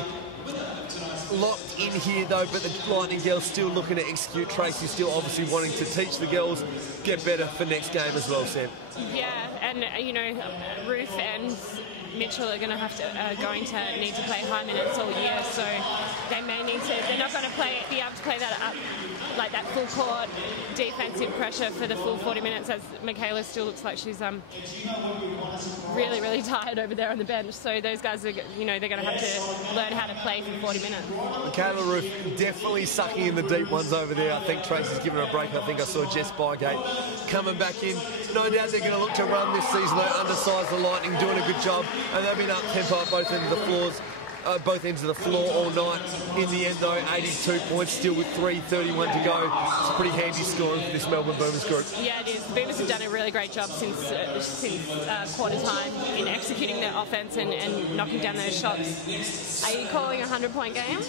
locked in here though, but the Lightning girls still looking to execute. Tracy still obviously wanting to teach the girls get better for next game as well, Sam. Yeah, and you know, Ruth and Mitchell are going to need to play high minutes all year, so they may need to. They're not going to be able to play that up like that full court defensive pressure for the full 40 minutes, as Michaela still looks like she's really, really tired over there on the bench. So those guys are, you know, they're going to have to learn how to play for 40 minutes. Michaela Ruth definitely sucking in the deep ones over there. I think Tracy's given her a break. I think I saw Jess Bygate coming back in. No doubt they're going to look to run this season. They undersized the Lightning, doing a good job, and they've been up tempo at both ends of the floors. Both ends of the floor all night. In the end, though, 82 points, still with 3:31 to go. It's a pretty handy scoring for this Melbourne Boomers group. Yeah, it is. The Boomers have done a really great job since quarter time in executing their offense and knocking down those shots. Are you calling a 100-point game?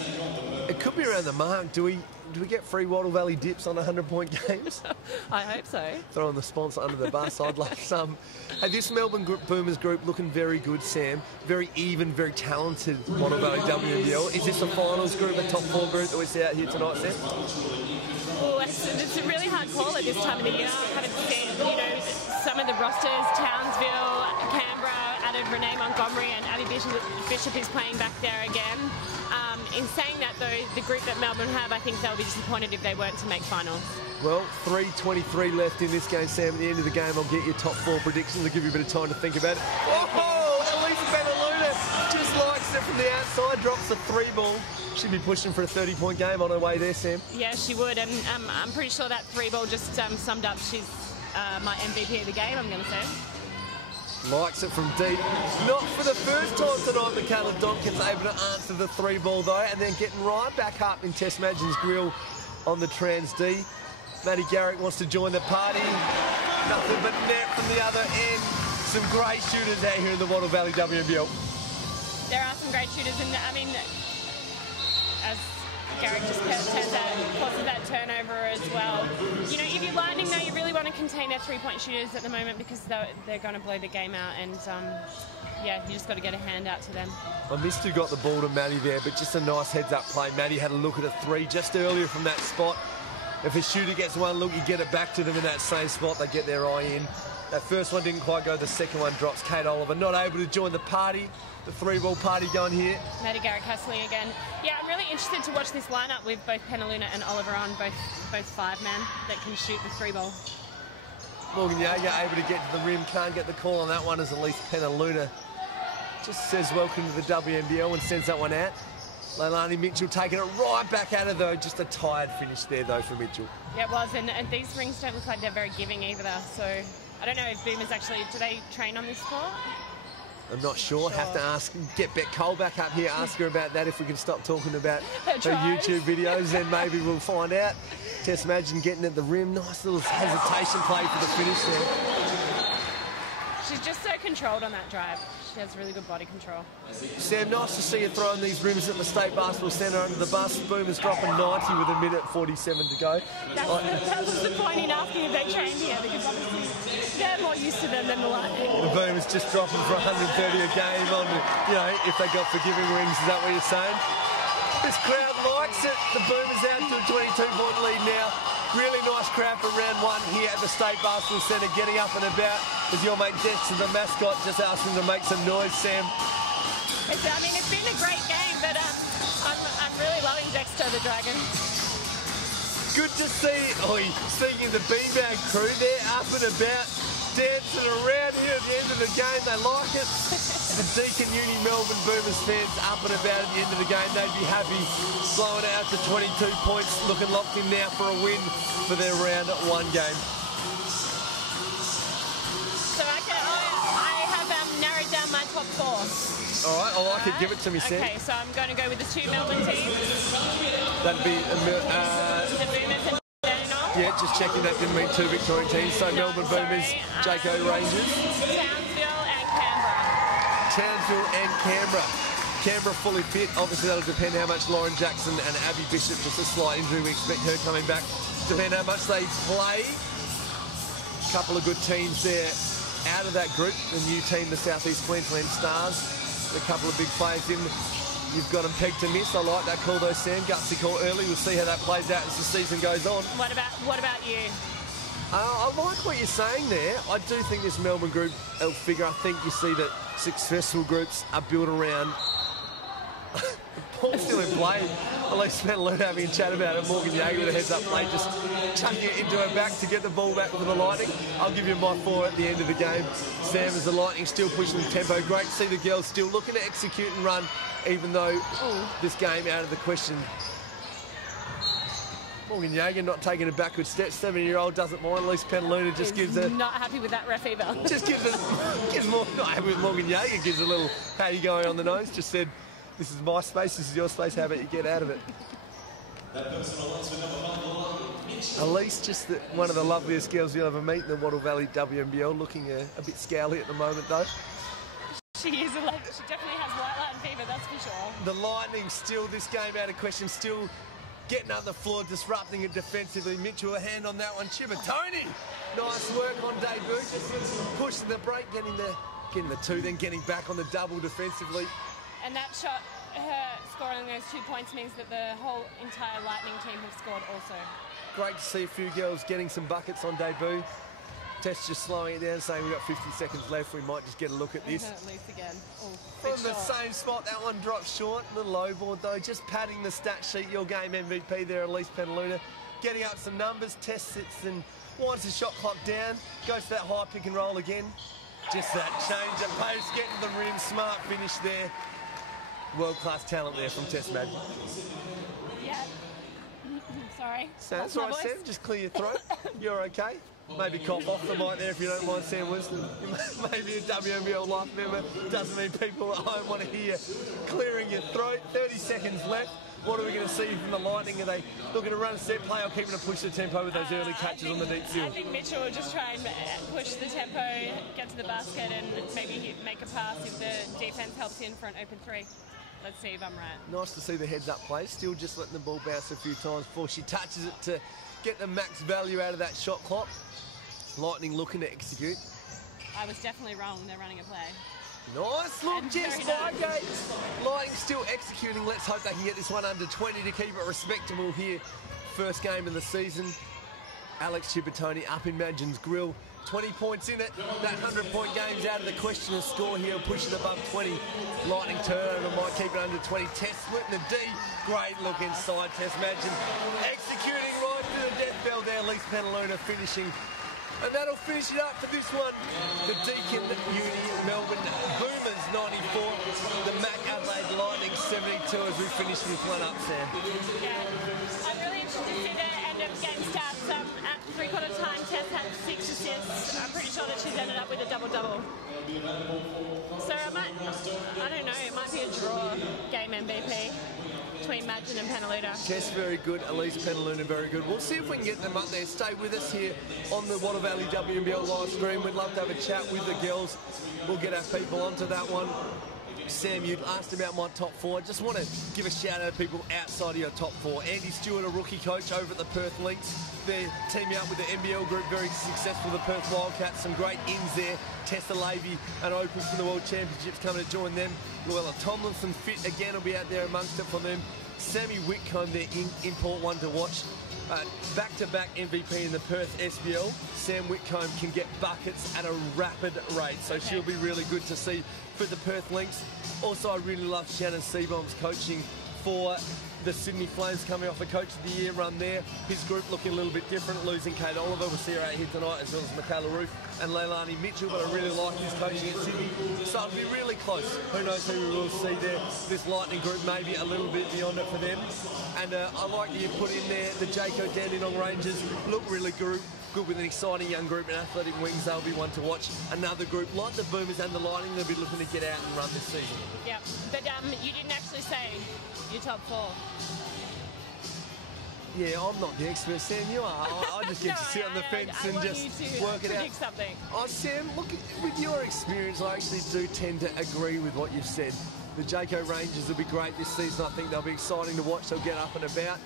It could be around the mark. Do we get free Wattle Valley dips on 100-point games? I hope so. Throwing the sponsor under the bus. I'd like some. Hey, this Melbourne Boomers group looking very good, Sam. Very even, very talented Wattle Valley WNBL. Is this a finals group, a top 4 group that we see out here tonight, Sam? Well, it's a really hard call at this time of the year. I haven't seen, you know, some of the rosters, Townsville, Canberra, added Renee Montgomery, and Abby Bishop is playing back there again. In saying that, though, the group that Melbourne have, I think they'll be disappointed if they weren't to make finals. Well, 3:23 left in this game, Sam. At the end of the game, I'll get your top 4 predictions. I'll give you a bit of time to think about it. Oh, Elisa Benaluna just likes it from the outside, drops the 3 ball. She'd be pushing for a 30-point game on her way there, Sam. Yeah, she would, and I'm pretty sure that 3 ball just summed up she's my MVP of the game, I'm going to say. Likes it from deep. Not for the first time tonight, Michaela Donkin's able to answer the 3 ball though, and then getting right back up in Tess Madgen's grill on the trans D. Maddie Garrick wants to join the party. Nothing but net from the other end. Some great shooters out here in the Wattle Valley WNBL. There are some great shooters in there. I mean, as Garrick just causes that turnover as well. You know, if you're Lightning though, you really want to contain their 3-point shooters at the moment because they're going to blow the game out, and yeah, you just got to get a hand out to them. I missed who got the ball to Maddie there, but just a nice heads-up play. Maddie had a look at a 3 just earlier from that spot. If a shooter gets one look, you get it back to them in that same spot. They get their eye in. That first one didn't quite go. The second one drops. Kate Oliver not able to join the party. The 3-ball party going here. Maddie Garrick hustling again. Yeah, I'm really interested to watch this lineup with both Penaluna and Oliver on, both 5-man that can shoot the 3-ball. Morgan Yeager able to get to the rim. Can't get the call on that one as Elise Penaluna just says welcome to the WNBL and sends that one out. Leilani Mitchell taking it right back at her though. Just a tired finish there though for Mitchell. Yeah, it was, and these rings don't look like they're very giving either, so I don't know if Boomers actually, do they train on this sport? I'm not sure. Have to ask, get Bet Cole back up here, ask her about that. If we can stop talking about her YouTube videos, then maybe we'll find out. Tess Madgen getting at the rim. Nice little hesitation play for the finish there. She's just so controlled on that drive. She has really good body control. Sam, nice to see you throwing these rims at the State Basketball Centre under the bus. Boomers dropping 90 with 1:47 to go. That was the point in asking if they trained here, because obviously they're more used to them than the Lightning. The Boomers just dropping for 130 a game on, you know, if they got forgiving rings. Is that what you're saying? This crowd likes it. The Boomers out to a 22-point lead now. Really nice crowd for round 1 here at the State Basketball Centre, getting up and about as your mate Dexter, the mascot, just asking to make some noise, Sam. I mean, it's been a great game, but I'm really loving Dexter the Dragon. Good to see, speaking of the beanbag crew, they're up and about, dancing around here at the end of the game. They like it. The Deakin Uni Melbourne Boomers fans up and about at the end of the game. They'd be happy, blowing it out to 22 points, looking locked in now for a win for their round 1 game. So I have narrowed down my top 4. All right, I like it. Give it to me, Sam. Okay, so I'm going to go with the 2 Melbourne teams. That'd be the Boomers and Dandenong. yeah, just checking that didn't mean 2 Victorian teams. So no, Melbourne Boomers, Jaco Rangers. Townsville and Canberra. Townsville and Canberra. Canberra fully fit. Obviously, that'll depend how much Lauren Jackson and Abby Bishop, just a slight injury. We expect her coming back just depend how much they play. A couple of good teams there out of that group. The new team, the South East Queensland Stars. A couple of big players in. You've got them pegged to miss. I like that call though, Sam. Gutsy call early. We'll see how that plays out as the season goes on. What about you? I like what you're saying there. I do think this Melbourne group will figure. I think you see that successful groups are built around. Ball's still in play. At least spent a lot having a chat about it. Morgan Yeager with a heads up play, just chucking it into her back to get the ball back for the Lightning. I'll give you my 4 at the end of the game. Sam, as the Lightning still pushing the tempo. Great to see the girls still looking to execute and run, even though this game out of the question. Morgan Yeager not taking a backward step. 7-year-old doesn't mind. At least Penaluna just gives a... Not happy with that ref either. Just gives more... Not happy with Morgan Yeager. Gives a little, how you going on the nose? Just said, this is my space, this is your space, how about you get out of it? Elise, just one of the loveliest girls you'll ever meet in the Wattle Valley WNBL, looking a bit scowly at the moment though. She is she definitely has white line fever, that's for sure. The Lightning still, this game out of question, still getting up the floor, disrupting it defensively. Mitchell, a hand on that one. Chibatoni, nice work on debut, just pushing the break, getting the 2, then getting back on the double defensively. And that shot, her scoring those 2 points means that the whole entire Lightning team have scored also. Great to see a few girls getting some buckets on debut. Tess just slowing it down, saying we've got 50 seconds left. We might just get a look at this. At least again. From the same spot, that one dropped short. Little low board though. Just padding the stat sheet. Your game MVP there, Elise Penaluna. Getting up some numbers. Tess sits and winds the shot clock down. Goes to that high pick and roll again. Just that change of pace, getting to the rim. Smart finish there. World-class talent there from Tess Madden. Yeah. Sorry. That's all right, Sam. Just clear your throat. You're okay. Maybe cough off the mic there if you don't mind, Sam Winston. Maybe a WNBL life member. Doesn't mean people at home want to hear clearing your throat. 30 seconds left. What are we going to see from the Lightning? Are they looking to run a set play or keeping to push the tempo with those early catches on the deep seal? I think Mitchell will just try and push the tempo, get to the basket and maybe make a pass if the defence helps in for an open 3. Let's see if I'm right. Nice to see the heads-up play. Still just letting the ball bounce a few times before she touches it to get the max value out of that shot clock. Lightning looking to execute. I was definitely wrong. They're running a play. Nice look, And Jess very Margate. Lightning still executing. Let's hope they can get this one under 20 to keep it respectable here. First game of the season. Alex Chibatoni up in Madgen's grill. 20 points in it. That 100-point game's out of the question. A score here pushing above 20. Lightning turnover might keep it under 20. Tess splitting the D. Great look inside. Tess Madgen executing right to the death bell there. Elise Penaluna finishing. And that'll finish it up for this one. The Deakin Uni Melbourne Boomers 94. The Mac Adelaide Lightning 72 as we finish this one up, Sam. Yeah. I'm really interested to see the end of game stats. At three-quarter time, Tess had 6 assists. I'm pretty sure that she's ended up with a double-double. So I don't know, it might be a draw game MVP between Madgen and Penaluna. Tess very good, Elise Penaluna very good. We'll see if we can get them up there. Stay with us here on the Wattle Valley WNBL live stream. We'd love to have a chat with the girls. We'll get our people onto that one. Sam, you'd asked about my top 4. Just want to give a shout out to people outside of your top 4. Andy Stewart, a rookie coach over at the Perth Lynx. They're teaming up with the NBL group, very successful. The Perth Wildcats, some great ins there. Tessa Lavey, an open from the World Championships, coming to join them. Luella Tomlinson, fit again, will be out there amongst it for them. Sammy Whitcomb, their import one to watch. Back-to-back MVP in the Perth SBL. Sam Whitcomb can get buckets at a rapid rate, so she'll be really good to see for the Perth Lynx. Also, I really love Shannon Seabomb's coaching for the Sydney Flames, coming off a Coach of the Year run there. His group looking a little bit different, losing Kate Oliver. We'll see her out here tonight, as well as Michaela Roof and Leilani Mitchell, but I really like his coaching at Sydney. So it'll be really close. Who knows who we will see there. This Lightning group maybe a little bit beyond it for them. And I like that you put in there the Jaco Dandenong Rangers. Look really good with an exciting young group and athletic wings. They'll be one to watch. Another group like the Boomers and the Lightning, they'll be looking to get out and run this season. Yeah, but you didn't actually say your top 4. Yeah, I'm not the expert, Sam. You are. I just get to sit on the fence and just work it out. Something. Oh, Sam, look, with your experience, I actually do tend to agree with what you've said. The Jaco Rangers will be great this season. I think they'll be exciting to watch. They'll get up and about.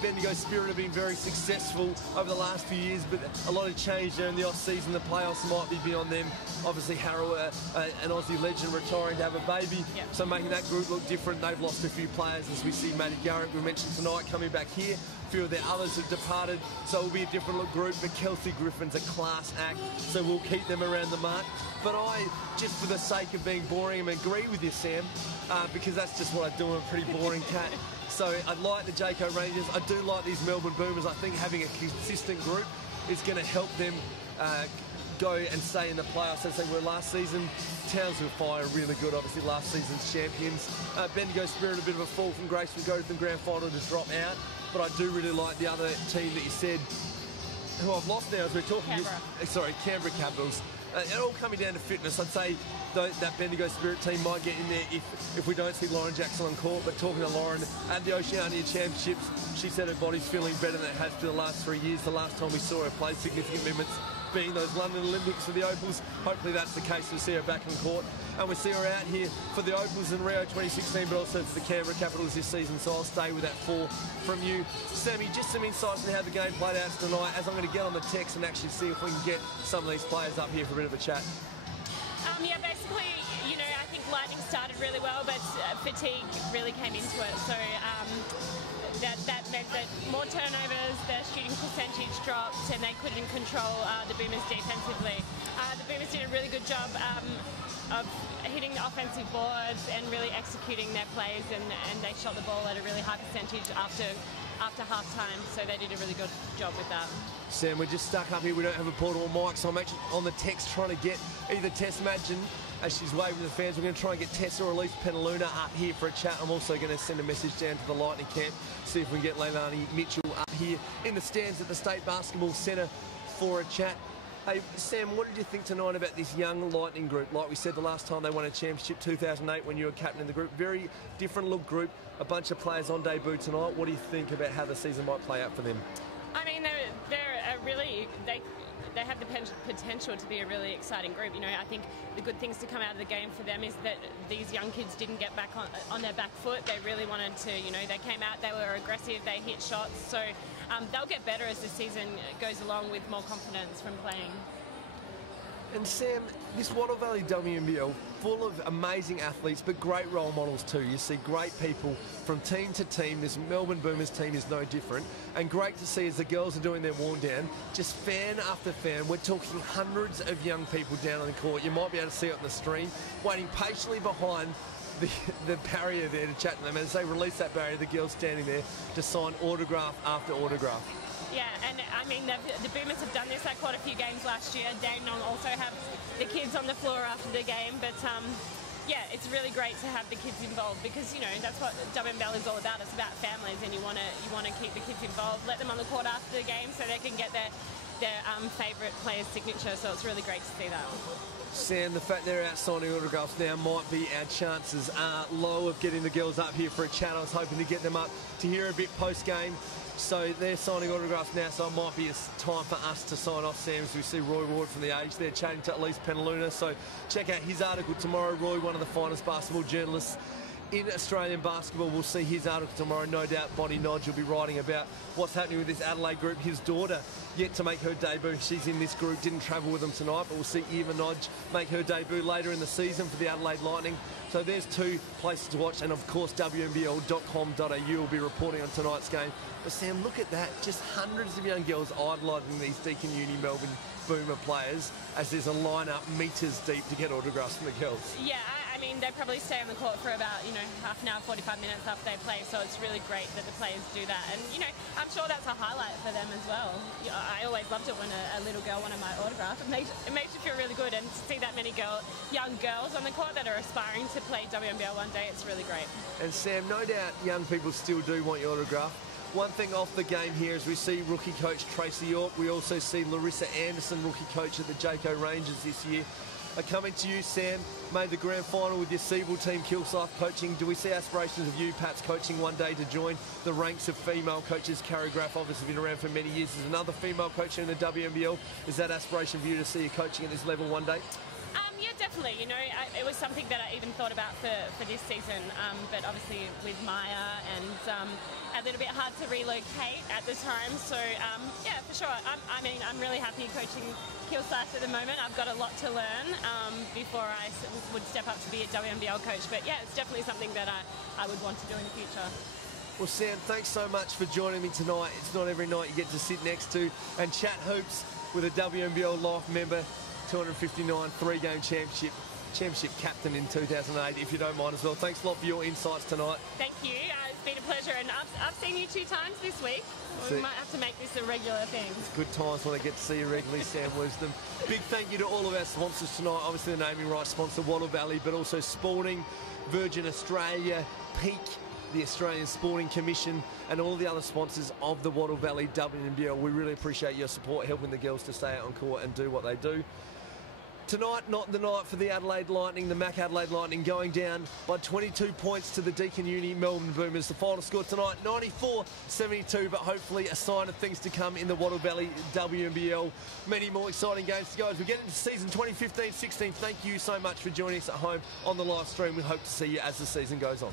Bendigo Spirit have been very successful over the last few years, but a lot of change there in the off-season. The playoffs might be beyond them. Obviously, Harrow, an Aussie legend, retiring to have a baby, so making that group look different. They've lost a few players, as we see Matty Garrett, we mentioned tonight, coming back here. A few of their others have departed, so it'll be a different look group. But Kelsey Griffin's a class act, so we'll keep them around the mark. But I, just for the sake of being boring, I agree with you, Sam, because that's just what I do. I'm a pretty boring cat. So I like the Jaco Rangers. I do like these Melbourne Boomers. I think having a consistent group is going to help them go and stay in the playoffs as they were last season. Townsville Fire are really good, obviously last season's champions. Bendigo Spirit a bit of a fall from grace. We go to the grand final to drop out. But I do really like the other team that you said, who I've lost now as we're talking. Canberra Capitals. It all coming down to fitness. I'd say that Bendigo Spirit team might get in there if we don't see Lauren Jackson on court. But talking to Lauren at the Oceania Championships, she said her body's feeling better than it has for the last 3 years. The last time we saw her play significant minutes being those London Olympics for the Opals. Hopefully that's the case. We'll see her back on court. And we see her out here for the Opals in Rio 2016, but also for the Canberra Capitals this season. So I'll stay with that 4 from you. Sammy, just some insights on how the game played out tonight, as I'm going to get on the text and actually see if we can get some of these players up here for a bit of a chat. Yeah, basically, you know, I think Lightning started really well, but fatigue really came into it. So that meant that more turnovers, their shooting percentage dropped, and they couldn't control the Boomers defensively. The Boomers did a really good job of hitting the offensive boards and really executing their plays, and they shot the ball at a really high percentage after half-time, so they did a really good job with that. Sam, we're just stuck up here. We don't have a portable mic, so I'm actually on the text trying to get either Tess Madgen, as she's waving to the fans. We're going to try and get Tess or at least Penaluna up here for a chat. I'm also going to send a message down to the Lightning camp, see if we can get Leilani Mitchell up here in the stands at the State Basketball Centre for a chat. Hey, Sam, what did you think tonight about this young Lightning group? Like we said the last time they won a championship, 2008, when you were captain of the group. Very different look group, a bunch of players on debut tonight. What do you think about how the season might play out for them? I mean, they're a really... They have the potential to be a really exciting group. You know, I think the good things to come out of the game for them is that these young kids didn't get back on their back foot. They really wanted to, you know, they came out, they were aggressive, they hit shots. So they'll get better as the season goes along with more confidence from playing. And Sam, this Wattle Valley WNBL, full of amazing athletes, but great role models too. You see great people from team to team. This Melbourne Boomers team is no different. And great to see as the girls are doing their warm down, just fan after fan. We're talking hundreds of young people down on the court. You might be able to see it on the stream, waiting patiently behind the barrier there to chat to them. And as they release that barrier, the girls standing there to sign autograph after autograph. Yeah, and I mean, the Boomers have done this. I caught a few games last year. Dandenong also have the kids on the floor after the game. But yeah, it's really great to have the kids involved because, you know, that's what WNBL is all about. It's about families, and you want to keep the kids involved. Let them on the court after the game so they can get their favourite player's signature. So it's really great to see that. Sam, the fact they're out signing autographs now might be our chances are low of getting the girls up here for a chat. I was hoping to get them up to hear a bit post-game. So they're signing autographs now, so it might be time for us to sign off, Sam, as we see Roy Ward from The Age there chatting to at least Penaluna. So check out his article tomorrow. Roy, one of the finest basketball journalists in Australian basketball. We'll see his article tomorrow. No doubt Bonnie Nodge will be writing about what's happening with this Adelaide group. His daughter yet to make her debut. She's in this group, didn't travel with them tonight, but we'll see Eva Nodge make her debut later in the season for the Adelaide Lightning. So there's 2 places to watch, and of course WNBL.com.au will be reporting on tonight's game. But Sam, look at that, just hundreds of young girls idolising these Deakin Uni Melbourne Boomer players as there's a line-up metres deep to get autographs from the girls. Yeah, I mean, they probably stay on the court for about, you know, half an hour, 45 minutes after they play, so it's really great that the players do that. And, you know, I'm sure that's a highlight for them as well. I always loved it when a little girl wanted my autograph. It makes you feel really good, and to see that many young girls on the court that are aspiring to play WNBL one day, it's really great. And Sam, no doubt young people still do want your autograph. One thing off the game here is we see rookie coach Tracy York. We also see Larissa Anderson, rookie coach of the Jaco Rangers this year. Coming to you, Sam, made the grand final with your Siebel team, Kilsyth coaching. Do we see aspirations of you perhaps coaching one day to join the ranks of female coaches? Carrie Graff obviously been around for many years. There's another female coach in the WNBL. Is that aspiration for you to see you coaching at this level one day? Yeah, definitely. You know, it was something that I even thought about for this season, but obviously with Maya and a little bit hard to relocate at the time. So, yeah, for sure. I'm really happy coaching Kilsyth at the moment. I've got a lot to learn before I would step up to be a WNBL coach. But, yeah, it's definitely something that I would want to do in the future. Well, Sam, thanks so much for joining me tonight. It's not every night you get to sit next to and chat hoops with a WNBL Life member, 259 three-game championship captain in 2008, if you don't mind as well. Thanks a lot for your insights tonight. Thank you. It's been a pleasure, and I've seen you 2 times this week. We might have to make this a regular thing. It's good times when I get to see you regularly, Sam Wisdom. Big thank you to all of our sponsors tonight. Obviously, the naming rights sponsor, Wattle Valley, but also Sporting, Virgin Australia, Peak, the Australian Sporting Commission, and all the other sponsors of the Wattle Valley WNBL. We really appreciate your support, helping the girls to stay out on court and do what they do. Tonight, not the night for the Adelaide Lightning, the Mac Adelaide Lightning going down by 22 points to the Deakin Uni Melbourne Boomers. The final score tonight, 94-72, but hopefully a sign of things to come in the Wattle Valley WNBL. Many more exciting games to go as we get into season 2015-16. Thank you so much for joining us at home on the live stream. We hope to see you as the season goes on.